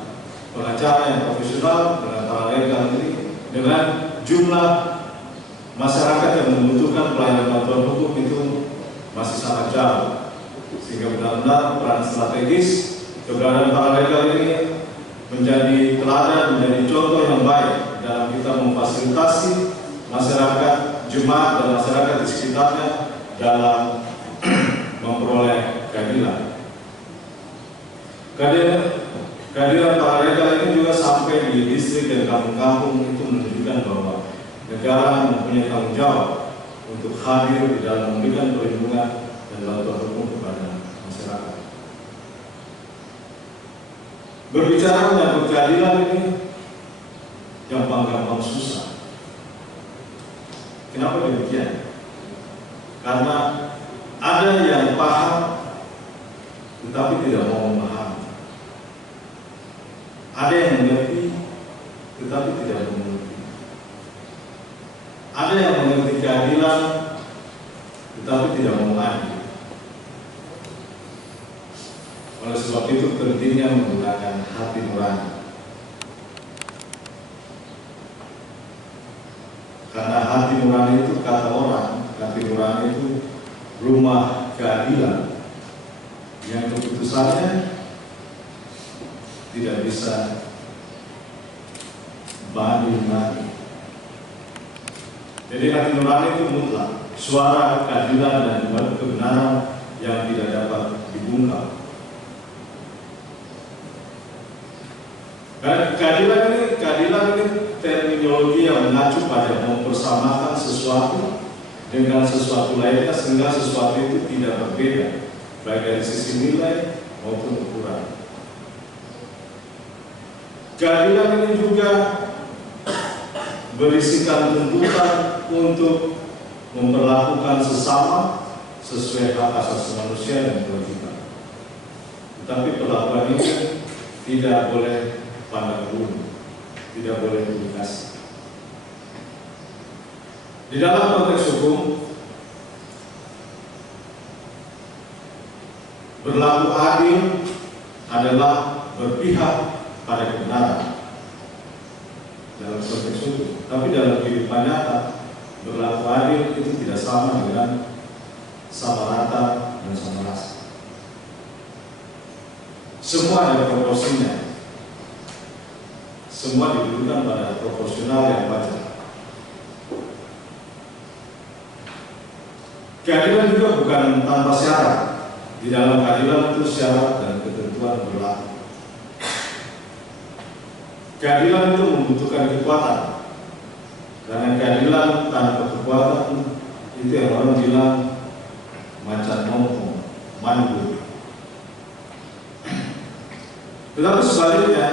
pengacara yang profesional dengan paralegal ini dengan jumlah masyarakat yang membutuhkan pelayanan bantuan hukum itu masih sangat jauh, sehingga benar-benar peran strategis keberadaan paralegal ini menjadi teladan, menjadi contoh yang baik dalam kita memfasilitasi jemaat dan masyarakat di sekitarnya dalam memperoleh keadilan. Kehadiran para legal ini juga sampai di distrik dan kampung-kampung itu menunjukkan bahwa negara mempunyai tanggung jawab untuk hadir di dalam memberikan perlindungan dan bantuan hukum kepada masyarakat. Berbicara tentang keadilan ini gampang-gampang susah. Kenapa demikian? Karena ada yang paham tetapi tidak mau memahami. Ada yang mengerti tetapi tidak mau mengerti. Ada yang mengerti keadilan tetapi tidak mau adil. Oleh sebab itu pentingnya menggunakan hati nurani. Karena hati nurani itu, kata orang, hati nurani itu rumah keadilan yang keputusannya tidak bisa banding lagi. Jadi hati nurani itu mutlak, suara keadilan dan kebenaran yang tidak dapat dibungkam. Dan keadilan ini terminologi yang mengacu pada mempersamakan sesuatu dengan sesuatu lainnya sehingga sesuatu itu tidak berbeda, baik dari sisi nilai maupun ukuran. Keadilan ini juga berisikan tuntutan untuk memperlakukan sesama sesuai hak asasi manusia dan kewajiban. Tetapi perlakuan ini tidak boleh pandang bulu, tidak boleh dikasih. Di dalam konteks hukum, berlaku adil adalah berpihak pada kebenaran dalam konteks hukum. Tapi dalam kehidupan nyata, berlaku adil itu tidak sama dengan sama rata dan sama rasa. Semua ada proporsinya. Semua didudukan pada proporsional yang wajar. Keadilan juga bukan tanpa syarat. Di dalam keadilan itu syarat dan ketentuan berlaku. Keadilan itu membutuhkan kekuatan. Karena keadilan tanpa kekuatan itu yang orang bilang macan mompong, mandur. Tetapi sebaliknya,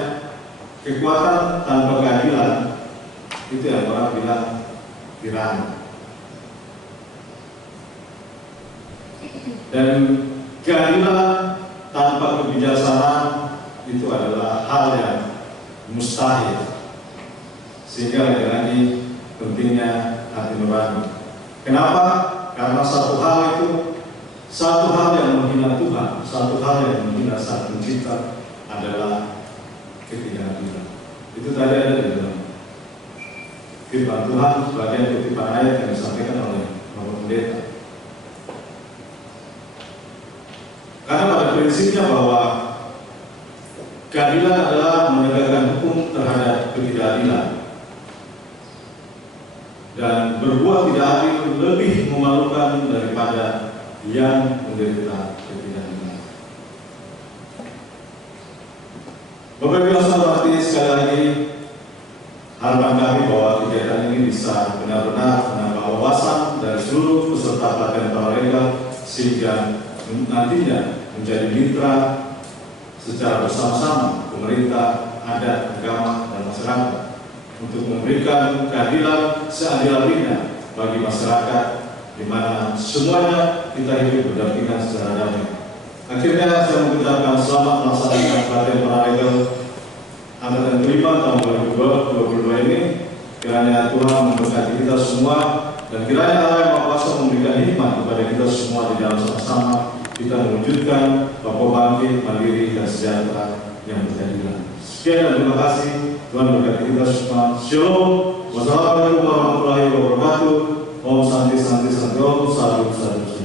kekuatan tanpa keadilan itu yang orang bilang tirani. Dan keadilan tanpa kebijaksanaan itu adalah hal yang mustahil. Sehingga lagi-lagi pentingnya hati nurani. Kenapa? Karena satu hal yang menghina Tuhan, satu hal yang menghina Sang Pencipta adalah ketidakadilan. Itu tadi ada di dalam firman Tuhan, sebagian kutipan ayat yang disampaikan oleh Bapak Pendeta. Karena pada prinsipnya bahwa keadilan adalah menegakkan hukum terhadap ketidakadilan, dan berbuat tidak adil lebih memalukan daripada yang menderita ketidakadilan. Bapak Ibu yang saya hormati, sekali lagi harapan kami bahwa kegiatan ini bisa benar-benar menambah wawasan dari seluruh peserta pelatihan paralegal sehingga nantinya menjadi mitra secara bersama-sama pemerintah, adat, agama, dan masyarakat untuk memberikan keadilan seadil-adilnya bagi masyarakat di mana semuanya kita hidup berdampingan secara damai. Akhirnya saya mengucapkan selamat melaksanakan pelatihan paralegal angkatan kelima tahun 2022 ini. Kiranya Tuhan memberkati kita semua dan kiranya Allah yang Maha Kuasa memberikan hikmat kepada kita semua di dalam sama-sama kita mewujudkan Bapa bangkit, mandiri, dan sejahtera yang berkeadilan. Sekian dan terima kasih. Tuhan berkati kita semua. Shalom. Wassalamualaikum warahmatullahi wabarakatuh. Om Santi Santi Santi Om. Salam Salam.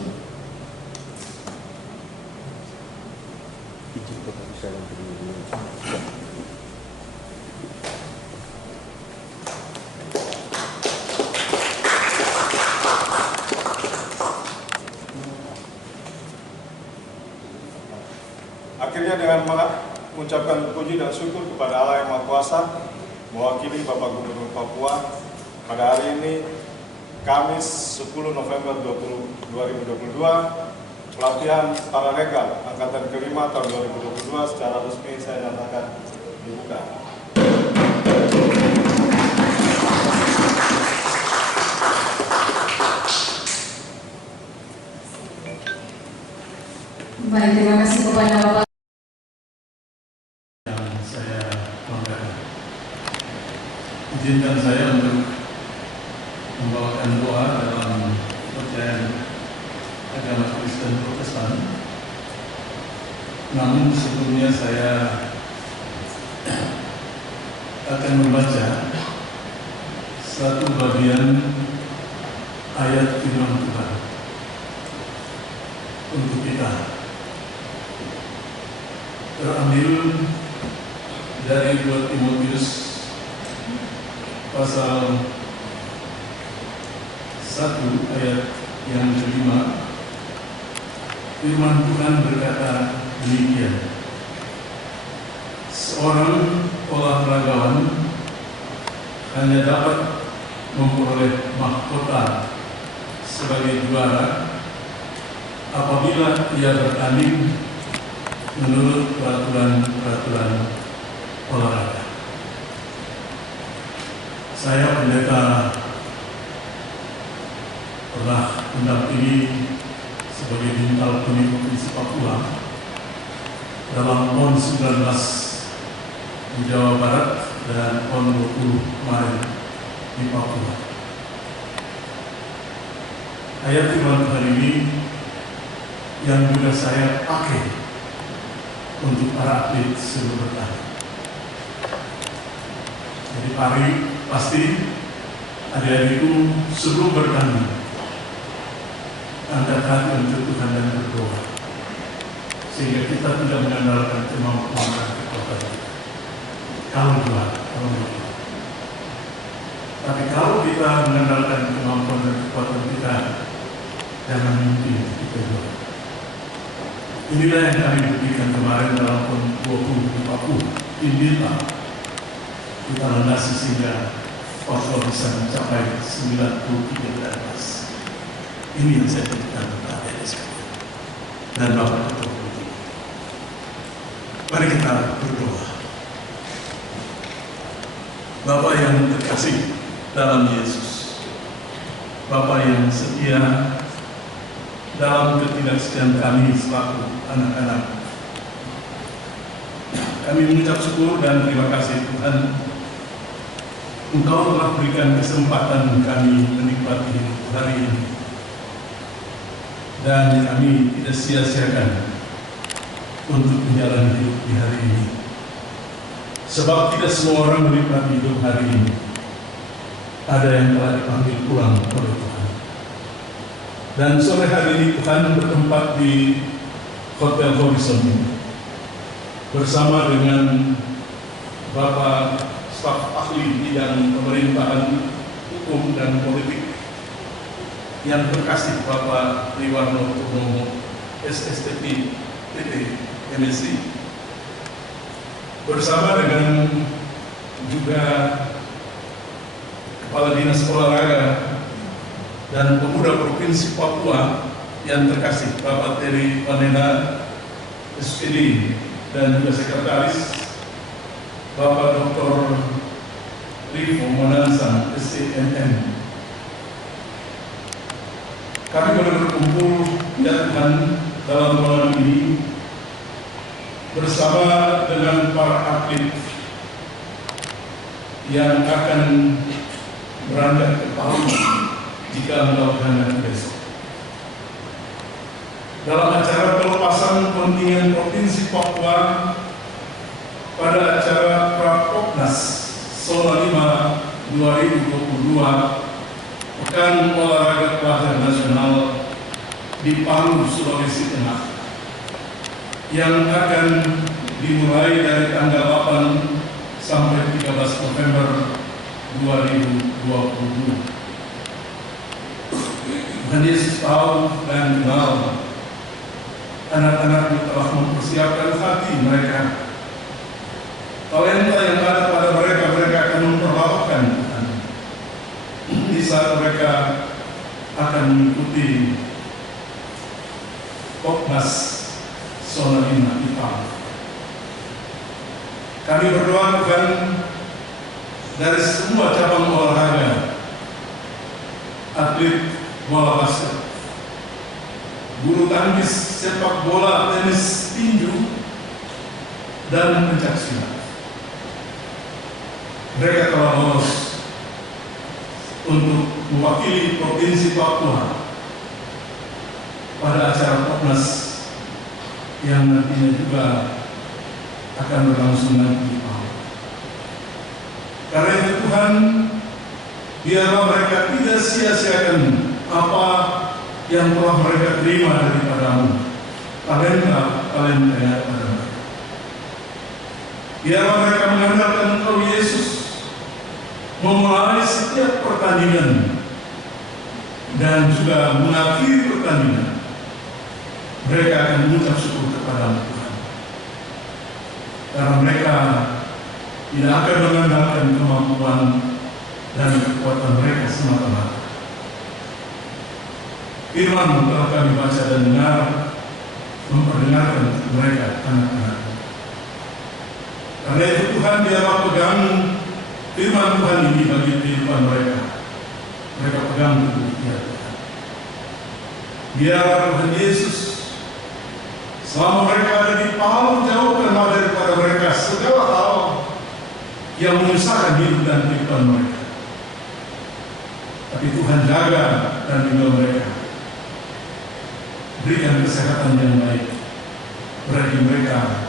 Tentunya dengan mengucapkan puji dan syukur kepada Allah yang Maha Kuasa, mewakili Bapak Gubernur Papua pada hari ini, Kamis 10 November 2022, pelatihan paralegal Angkatan kelima tahun 2022 secara resmi saya nyatakan dibuka. Baik, terima kasih kepada Bapak. Yang saya banggakan. Izinkan saya untuk membawakan doa dalam kepercayaan agama Kristen Protestan. Namun sebelumnya saya akan membaca satu bagian ayat firman Tuhan untuk kita. Terambil dari 2 Timotius pasal 1 ayat yang kelima. Firman Tuhan berkata demikian: seorang olahragawan hanya dapat memperoleh mahkota sebagai juara apabila ia bertanding menurut peraturan olahraga. Saya pendeta pernah mendampingi sebagai bintang puni Provinsi Papua dalam PON 19 di Jawa Barat dan PON 20 kemarin di Papua. Ayat firman Tuhan ini yang juga saya pakai untuk para atlet sebelum bertanding. Jadi pasti adik-adikku sebelum bertanding angkat hati untuk Tuhan dan berdoa, sehingga kita tidak mengandalkan kemampuan dan kekuatan kita. Kalau begitu. Tapi kalau kita mengandalkan kemampuan dan kekuatan kita, jangan mimpi kita juga. Inilah yang kami buktikan kemarin dalam PON 20 di Papua, Indita. Kita landasi sehingga Papua bisa mencapai 93. Ini yang saya berikan kepada adik sekalian dan Bapak Ketua Komite. Mari kita berdoa. Bapak yang terkasih dalam Yesus, Bapak yang setia dalam ketidaksetiaan kami selaku anak-anak, kami mengucap syukur dan terima kasih Tuhan, Engkau telah berikan kesempatan kami menikmati hidup hari ini, dan kami tidak sia-siakan untuk menjalani hidup di hari ini, sebab tidak semua orang menikmati hidup hari ini. Ada yang telah dipanggil pulang oleh Tuhan. Dan sore hari ini Tuhan bertempat di Hotel Horizon ini bersama dengan Bapak staf ahli bidang pemerintahan, hukum dan politik yang terkasih Bapak Riwarno Purnomo, SSTP PT MSI, bersama dengan juga Kepala Dinas Olahraga dan Pemuda Provinsi Papua yang terkasih Bapak Teri Panena SPD, dan juga Sekretaris Bapak Dr. Rivo Monansa SCMM. Kami boleh berkumpul ya Tuhan dalam malam ini bersama dengan para atlet yang akan berangkat ke Palu jika engkau kehendak besok. Dalam acara pelepasan kontingen Provinsi Papua pada acara Prapopnas Solo 5 2022, Pekan Olahraga Pelatihan Nasional di Palu, Sulawesi Tengah, yang akan dimulai dari tanggal 8 sampai 13 November 2020. Tuhan Yesus tahu dan kenal anak-anakmu telah mempersiapkan hati mereka. Talenta yang ada pada mereka, mereka akan memperlakukan Tuhan. Di saat mereka akan mengikuti Popnas Sonalina Ipang. Kami berdoa Tuhan, dari semua cabang olahraga, atlet bola basket, bulu tangkis, sepak bola, tenis tinju, dan pencaksilat, mereka telah lolos untuk mewakili Provinsi Papua pada acara Popnas yang nantinya juga akan berlangsung nanti. Karena itu Tuhan, biarlah mereka tidak sia-siakan apa yang telah mereka terima daripadamu, talenta yang ada pada mereka. Biarlah mereka mengandalkan Engkau Yesus, memulai setiap pertandingan dan juga mengakhiri pertandingan. Mereka akan mengucap syukur kepada Tuhan, karena mereka tidak akan mengandalkan kemampuan dan kekuatan mereka semata-mata. Firman telah kami baca dan dengar, memperdengarkan mereka anak-anak. Karena itu Tuhan, biarlah pegang firman Tuhan ini bagi kehidupan mereka. Mereka pegang teguh ya Tuhan. Biarlah Tuhan Yesus, selama mereka ada di palu, jauhkanlah daripada mereka segala hal yang menyusahkan hidup dan kehidupan mereka. Tapi Tuhan jaga dan bimbing mereka. Berikan kesehatan yang baik bagi mereka,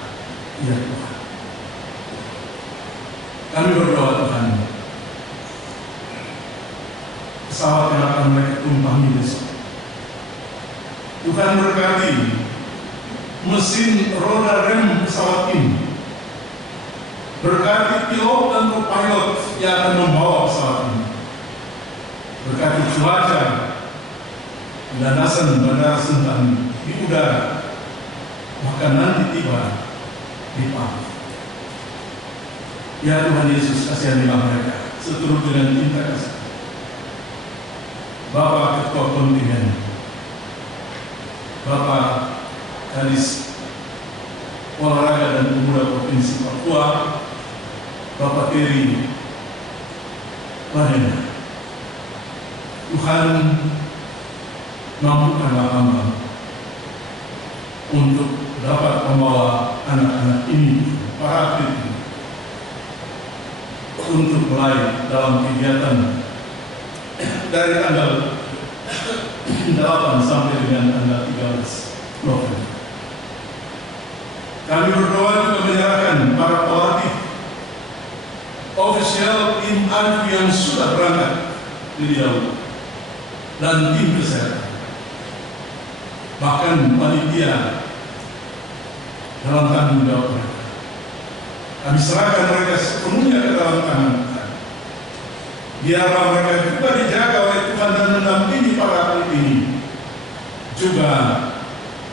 ya Tuhan. Kami berdoa Tuhan, pesawat yang akan mereka tumpangi besok, Tuhan berkati mesin roda rem pesawat ini, berkati pilot dan co-pilot yang akan membawa pesawat ini, berkati cuaca, landasan bandara Sentani di udara, bahkan nanti tiba di Palu. Ya Tuhan Yesus, kasihanilah mereka seturut dengan cinta kasih. Bapak Ketua Kontingen, Bapak Kadis Olahraga dan Pemuda Provinsi Papua, Bapak Teri Ladena, Tuhan mampukanlah hamba untuk dapat membawa anak-anak ini, para atlet ini, untuk mulai dalam kegiatan dari tanggal 8 sampai dengan tanggal 13 November. Kami berdoa juga menyerahkan para pelatih, ofisial tim ANFI yang sudah berangkat lebih dahulu, dan tim kesehatan, bahkan panitia dalam tanggung jawab mereka. Kami serahkan mereka sepenuhnya ke dalam tangan Tuhan. Biarlah mereka juga dijaga oleh Tuhan dan mendampingi para atlet ini, juga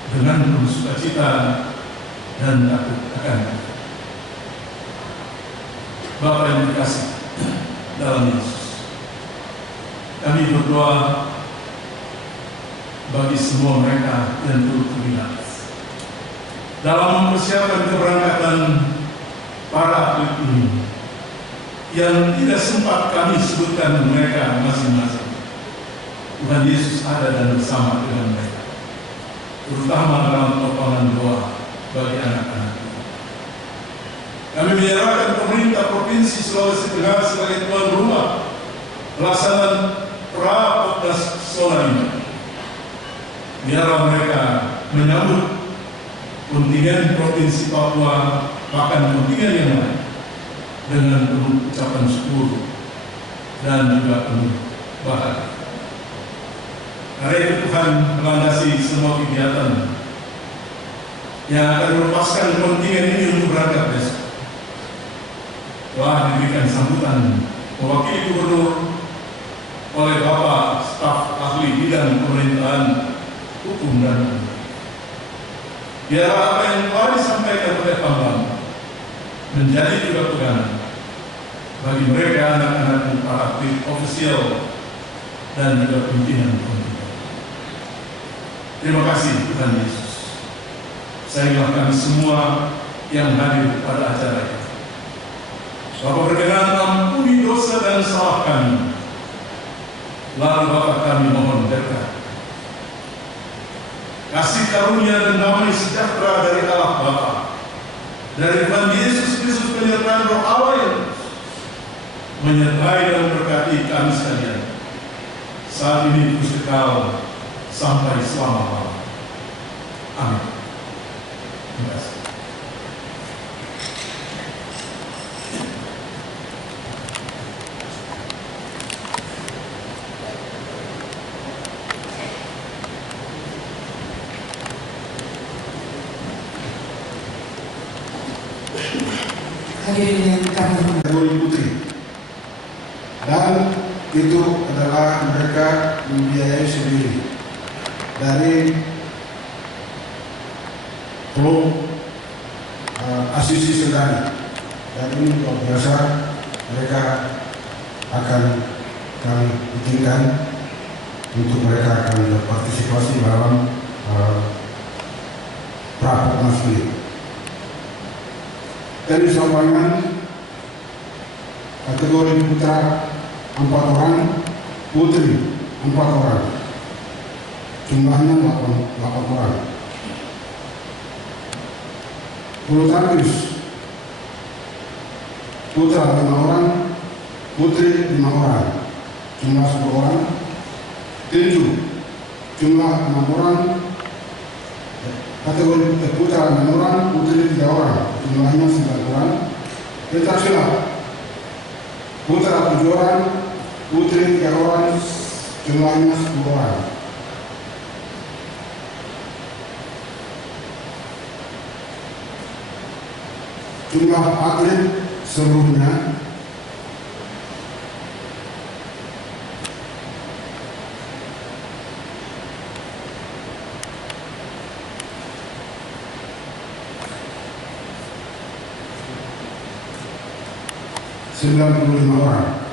dengan penuh sukacita dan takut akan Tuhan. Bapa yang dikasih dalam Yesus, kami berdoa bagi semua mereka yang turut terlibat dalam mempersiapkan keberangkatan para atlet ini yang tidak sempat kami sebutkan mereka masing-masing. Tuhan Yesus ada dan bersama dengan mereka, terutama dalam topangan doa bagi anak-anak ini. Kami menyerahkan pemerintah Provinsi Sulawesi Tengah sebagai tuan rumah pelaksanaan Popnas Sonalina. Biarlah mereka menyambut kontingen Provinsi Papua, bahkan kontingen yang lain, dengan penuh ucapan syukur dan juga penuh bahagia. Karena itu Tuhan melandasi semua kegiatan yang akan melepaskan kontingen ini untuk berangkat besok. Telah diberikan sambutan mewakili gubernur oleh Bapak staf ahli bidang pemerintahan hukum dan Biar apa yang telah disampaikan oleh Pak Bambang menjadi juga pegangan bagi mereka anak-anak dan para ofisial dan juga pimpinan. Terima kasih Tuhan Yesus. Saya kami semua yang hadir pada acara ini. Bapak berkenan ampuni dosa dan salah kami. Lalu Bapak kami mohon berkat. Kasih karunia dan damai sejahtera dari Allah Bapa, dari Tuhan Yesus Kristus penyertaan Roh Allah yang menyertai dan berkati kami sekalian saat ini terus kekal sampai selama-lamanya. Amin. Terima kasih. Hadirin yang kami kategori putri, dan itu adalah mereka membiayai sendiri dari klub Asisi Sendani, dan ini luar biasa. Mereka akan kami izinkan untuk mereka akan berpartisipasi dalam Prapopnas ini. Tenis lapangan kategori putra 4 orang, putri 4 orang, jumlahnya 8 orang. Bulu tangkis putra 5 orang, putri 5 orang, jumlah 10 orang. Tinju jumlah 6 orang, kategori putra 6 orang, putri 3 orang, jumlahnya 9 orang. Pencak silat putra 7 orang, putri 3 orang, jumlahnya 10 orang. Jumlah atlet seluruhnya (95 orang.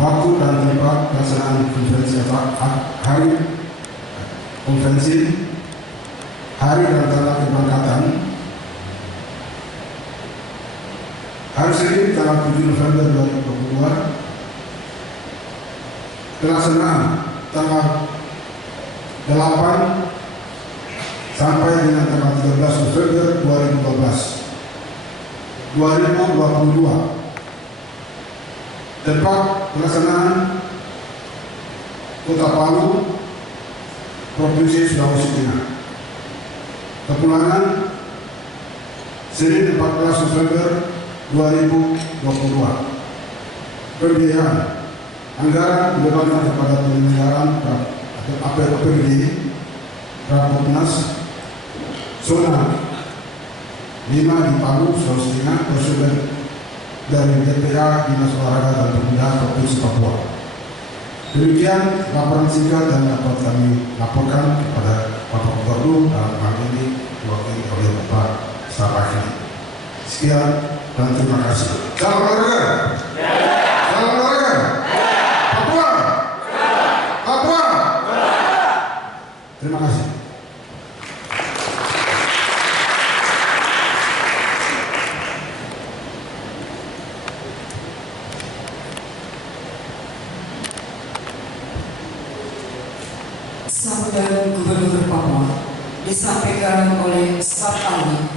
Waktu dan tempat pelaksanaan konvensi hari dan tanggal keberangkatan hari Senin tanggal 7 November 2022, pelaksanaan tanggal 8 sampai dengan tanggal 13 November 2022. Tempat pelaksanaan Kota Palu, Provinsi Sulawesi Tengah. Kepulangan Senin 14 November 2022. Pembiayaan anggaran dibebankan kepada penyelenggaraan atau APBD Prapopnas Zona 5 di Palu, Sulawesi Tengah, bersumber dari DPA Dinas Olahraga dan Pemuda Provinsi Papua. Demikian laporan singkat dan dapat kami laporkan kepada Bapak Gubernur dalam hal ini diwakili oleh Bapak Sarwahili. Sekian dan terima kasih. Salam olahraga. Salam olahraga. Papua. Papua. Terima kasih. Sambutan Gubernur Papua disampaikan oleh Staf Ahli.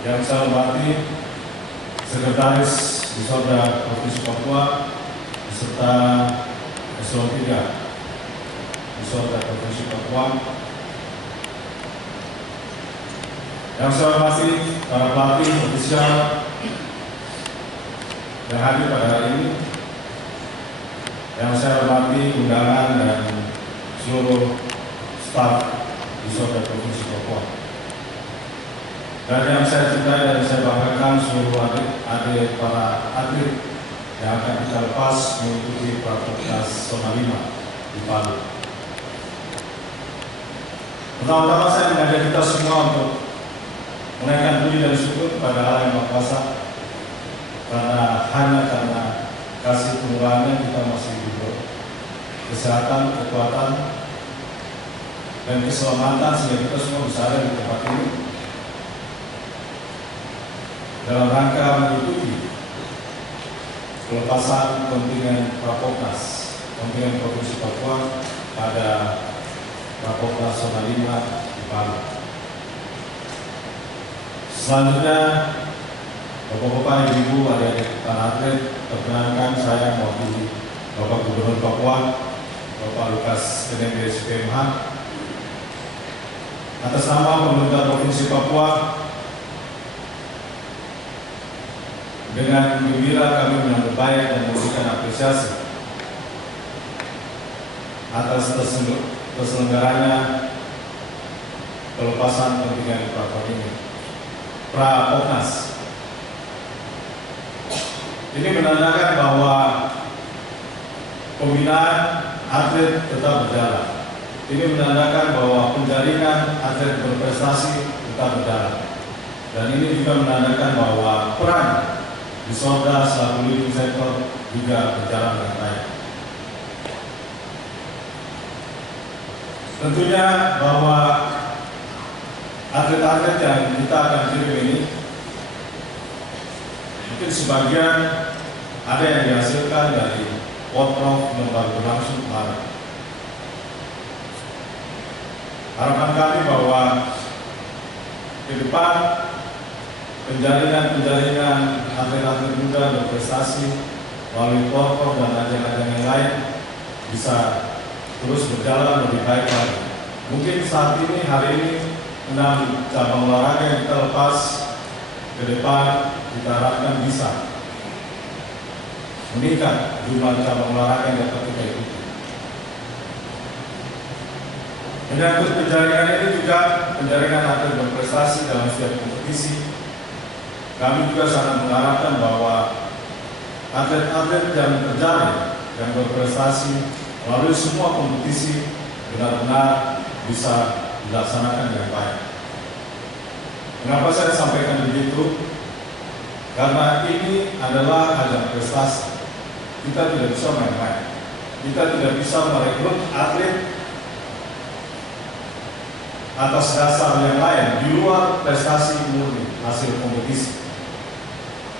Yang saya hormati Sekretaris Disorda Provinsi Papua beserta Eselon 3 Disorda Provinsi Papua. Yang saya hormati para pelatih ofisial yang hadir pada hari ini. Yang saya hormati undangan dan seluruh staf Disorda Provinsi Papua. Dan yang saya cintai dan saya banggakan seluruh adik para atlet yang akan kita lepas mengikuti Prapopnas Zona 5 di Palu. Pertama-tama saya mengajak kita semua untuk menaikkan puji dan syukur kepada Allah yang Maha Kuasa, karena hanya karena kasih pengurangan kita masih hidup, kesehatan, kekuatan, dan keselamatan sehingga kita semua bisa ada di tempat ini dalam rangka mengikuti pelepasan kontingen Prapopnas, kontingen Provinsi Papua pada Prapopnas Zona 5 di Palu. Selanjutnya, Bapak-bapak, Ibu-ibu, adik-adik tanah atlet, perkenankan saya mewakili Bapak Gubernur Papua, Bapak Lukas NMB SPMH, atas nama pemerintah Provinsi Papua, dengan gembira kami menyambut baik dan memberikan apresiasi atas terselenggaranya pelepasan kontingen Prapopnas. Ini menandakan bahwa pembinaan atlet tetap berjalan. Ini menandakan bahwa penjaringan atlet berprestasi tetap berjalan. Dan ini juga menandakan bahwa peran di Sorda selaku leading sektor juga berjalan dengan baik. Tentunya bahwa atlet-atlet yang kita akan kirim ini mungkin sebagian ada yang dihasilkan dari Potrov yang baru berlangsung kemarin. Harapan kami bahwa ke depan penjaringan atlet-atlet muda berprestasi melalui Potrov dan ajang-ajang yang lain bisa terus berjalan lebih baik lagi. Mungkin saat ini, hari ini, 6 cabang olahraga yang kita lepas, ke depan kita harapkan bisa meningkat jumlah cabang olahraga yang dapat kita ikuti. Menyangkut penjaringan ini juga penjaringan atlet berprestasi dalam setiap kompetisi. Kami juga sangat mengharapkan bahwa atlet-atlet yang terjaring dan berprestasi melalui semua kompetisi benar-benar bisa dilaksanakan dengan baik. Kenapa saya sampaikan begitu? Karena ini adalah ajang prestasi. Kita tidak bisa main-main. Kita tidak bisa merekrut atlet atas dasar yang lain di luar prestasi murni hasil kompetisi.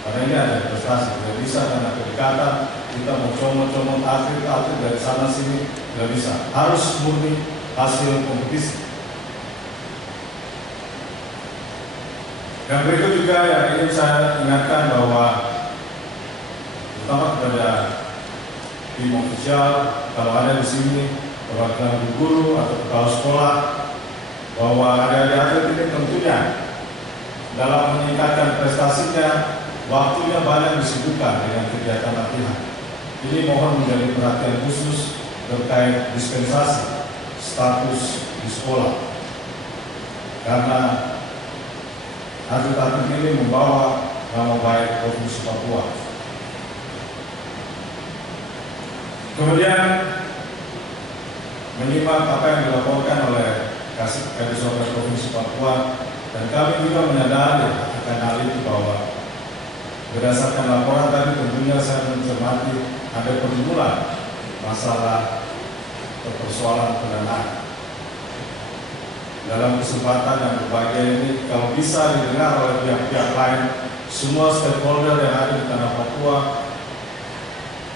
Karena ini ada prestasi, tidak bisa karena kedekatan kita mau comot-comot atlet dari sana sini, tidak bisa. Harus murni hasil kompetisi. Dan berikut juga yang ingin saya ingatkan bahwa terutama kepada tim ofisial, kalau ada di sini perwakilan guru atau kepala sekolah, bahwa ada atlet ini tentunya dalam meningkatkan prestasinya, waktunya banyak disibukkan dengan kegiatan latihan. Ini mohon menjadi perhatian khusus terkait dispensasi status di sekolah, karena atlet-atlet ini membawa nama baik Provinsi Papua. Kemudian menyimak apa yang dilaporkan oleh Kadis Sorda Provinsi Papua, dan kami juga menyadari akan hal itu bahwa berdasarkan laporan tadi tentunya saya mencermati ada pergumulan masalah atau persoalan pendanaan. Dalam kesempatan yang berbahagia ini, kalau bisa didengar oleh pihak-pihak lain, semua stakeholder yang ada di tanah Papua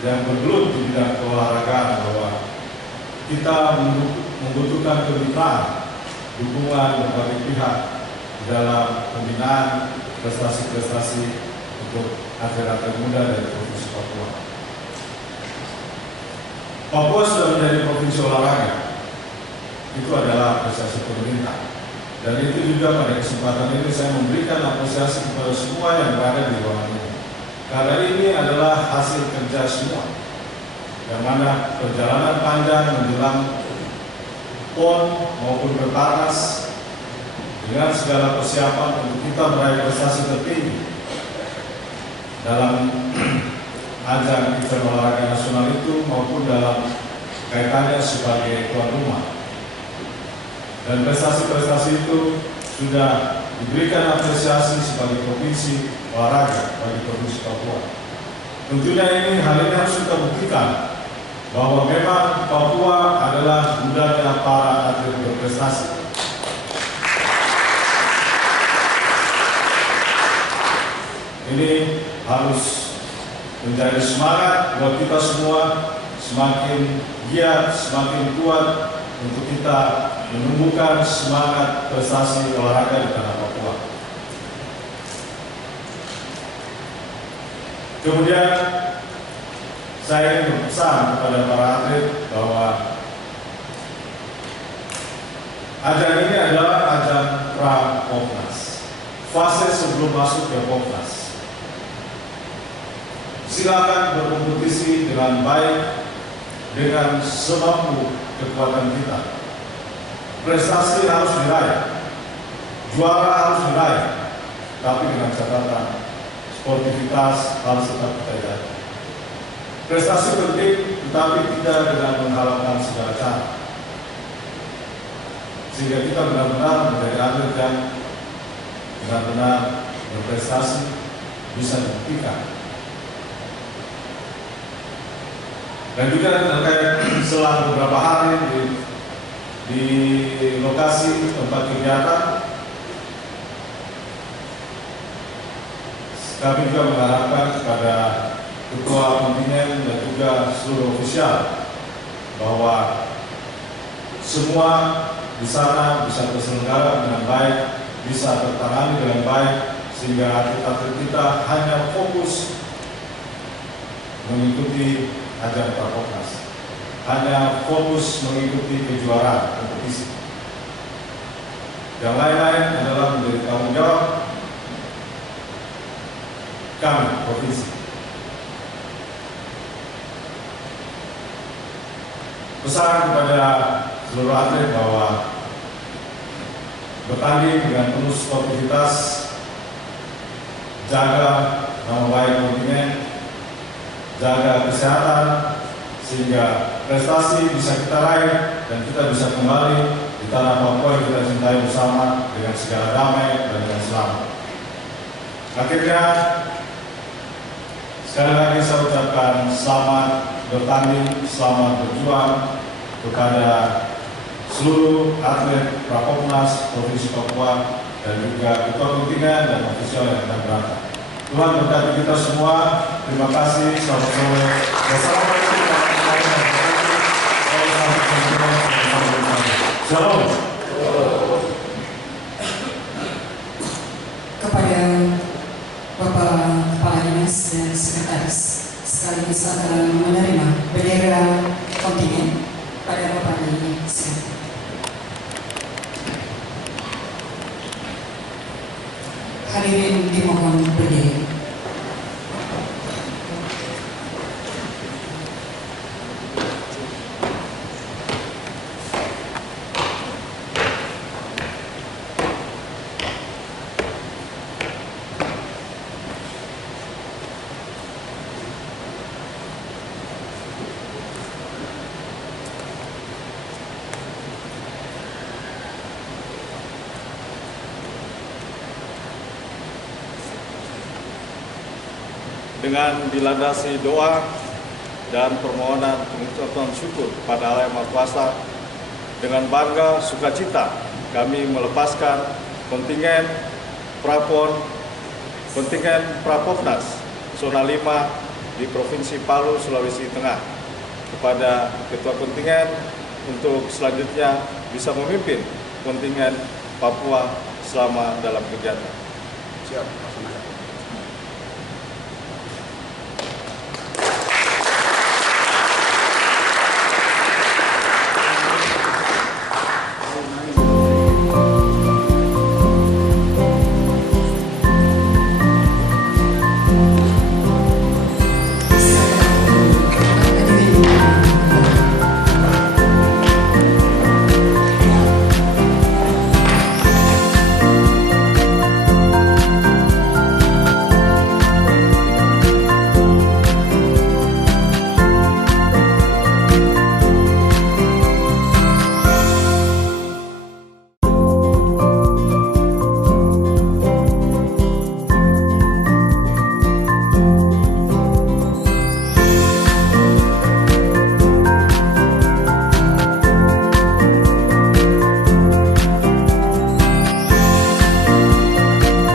yang bergelut di bidang keolahragaan, bahwa kita membutuhkan kemitraan, dukungan berbagai pihak dalam pembinaan prestasi-prestasi untuk atlet-atlet muda dari Provinsi Papua. Papua sudah menjadi provinsi olahraga. Itu adalah apresiasi pemerintah. Dan itu juga pada kesempatan ini saya memberikan apresiasi kepada semua yang berada di ruangan ini. Karena ini adalah hasil kerja semua. Yang mana perjalanan panjang menjelang PON maupun Peparnas dengan segala persiapan untuk kita meraih prestasi tertinggi dalam ajang event olahraga nasional itu maupun dalam kaitannya sebagai tuan rumah. Dan prestasi-prestasi itu sudah diberikan apresiasi sebagai provinsi olahraga bagi Provinsi Papua. Tentunya hal ini harus kita buktikan bahwa memang Papua adalah budaya para atlet berprestasi. Ini harus menjadi semangat buat kita semua, semakin giat, semakin kuat untuk kita menumbuhkan semangat prestasi olahraga di tanah Papua. Kemudian saya ingin berpesan kepada para atlet bahwa ajang ini adalah ajang pra-Popnas, fase sebelum masuk ke Popnas. Silakan berkompetisi dengan baik, dengan semampu kekuatan kita. Prestasi harus diraih, juara harus diraih, tapi dengan catatan sportivitas harus tetap kita jaga. Prestasi penting, tetapi tidak dengan mengharapkan segala cara. Sehingga kita benar-benar menjadi atlet yang benar-benar berprestasi, bisa dibuktikan. Dan juga terkait selang beberapa hari di lokasi tempat kegiatan, kami juga mengharapkan kepada ketua kontingen dan juga seluruh ofisial bahwa semua di sana bisa terselenggara dengan baik, bisa tertangani dengan baik, sehingga atlet-atlet kita hanya fokus mengikuti ajang pra-Popnas, hanya fokus mengikuti kejuaraan kompetisi. Yang lain-lain adalah menjadi tanggung jawab kami provinsi. Pesan kepada seluruh atlet bahwa bertanding dengan penuh sportivitas, jaga nama baik kontingen, jaga kesehatan, sehingga prestasi bisa kita raih dan kita bisa kembali di tanah Papua yang kita cintai bersama dengan segala damai dan dengan selamat. Akhirnya, sekali lagi saya ucapkan selamat bertanding, selamat berjuang kepada seluruh atlet pra-Popnas Provinsi Papua dan juga ketua kontingen dan ofisial yang akan berangkat. Tuhan berkati kita semua. Terima kasih. Selamat sore. Wassalamualaikum warahmatullahi wabarakatuh. Shalom. Kepada Bapak Kepala Dinas dan Sekretaris sekaligus akan menerima bendera kontingen pada Bapak ini. Hadirin dimohon berdiri. Dengan dilandasi doa dan permohonan pengucapan syukur pada Allah Yang Maha Kuasa, dengan bangga sukacita kami melepaskan kontingen Prapon, kontingen pra-Popnas Zona 5 di Provinsi Palu, Sulawesi Tengah, kepada ketua kontingen untuk selanjutnya bisa memimpin kontingen Papua selama dalam kegiatan. Siap,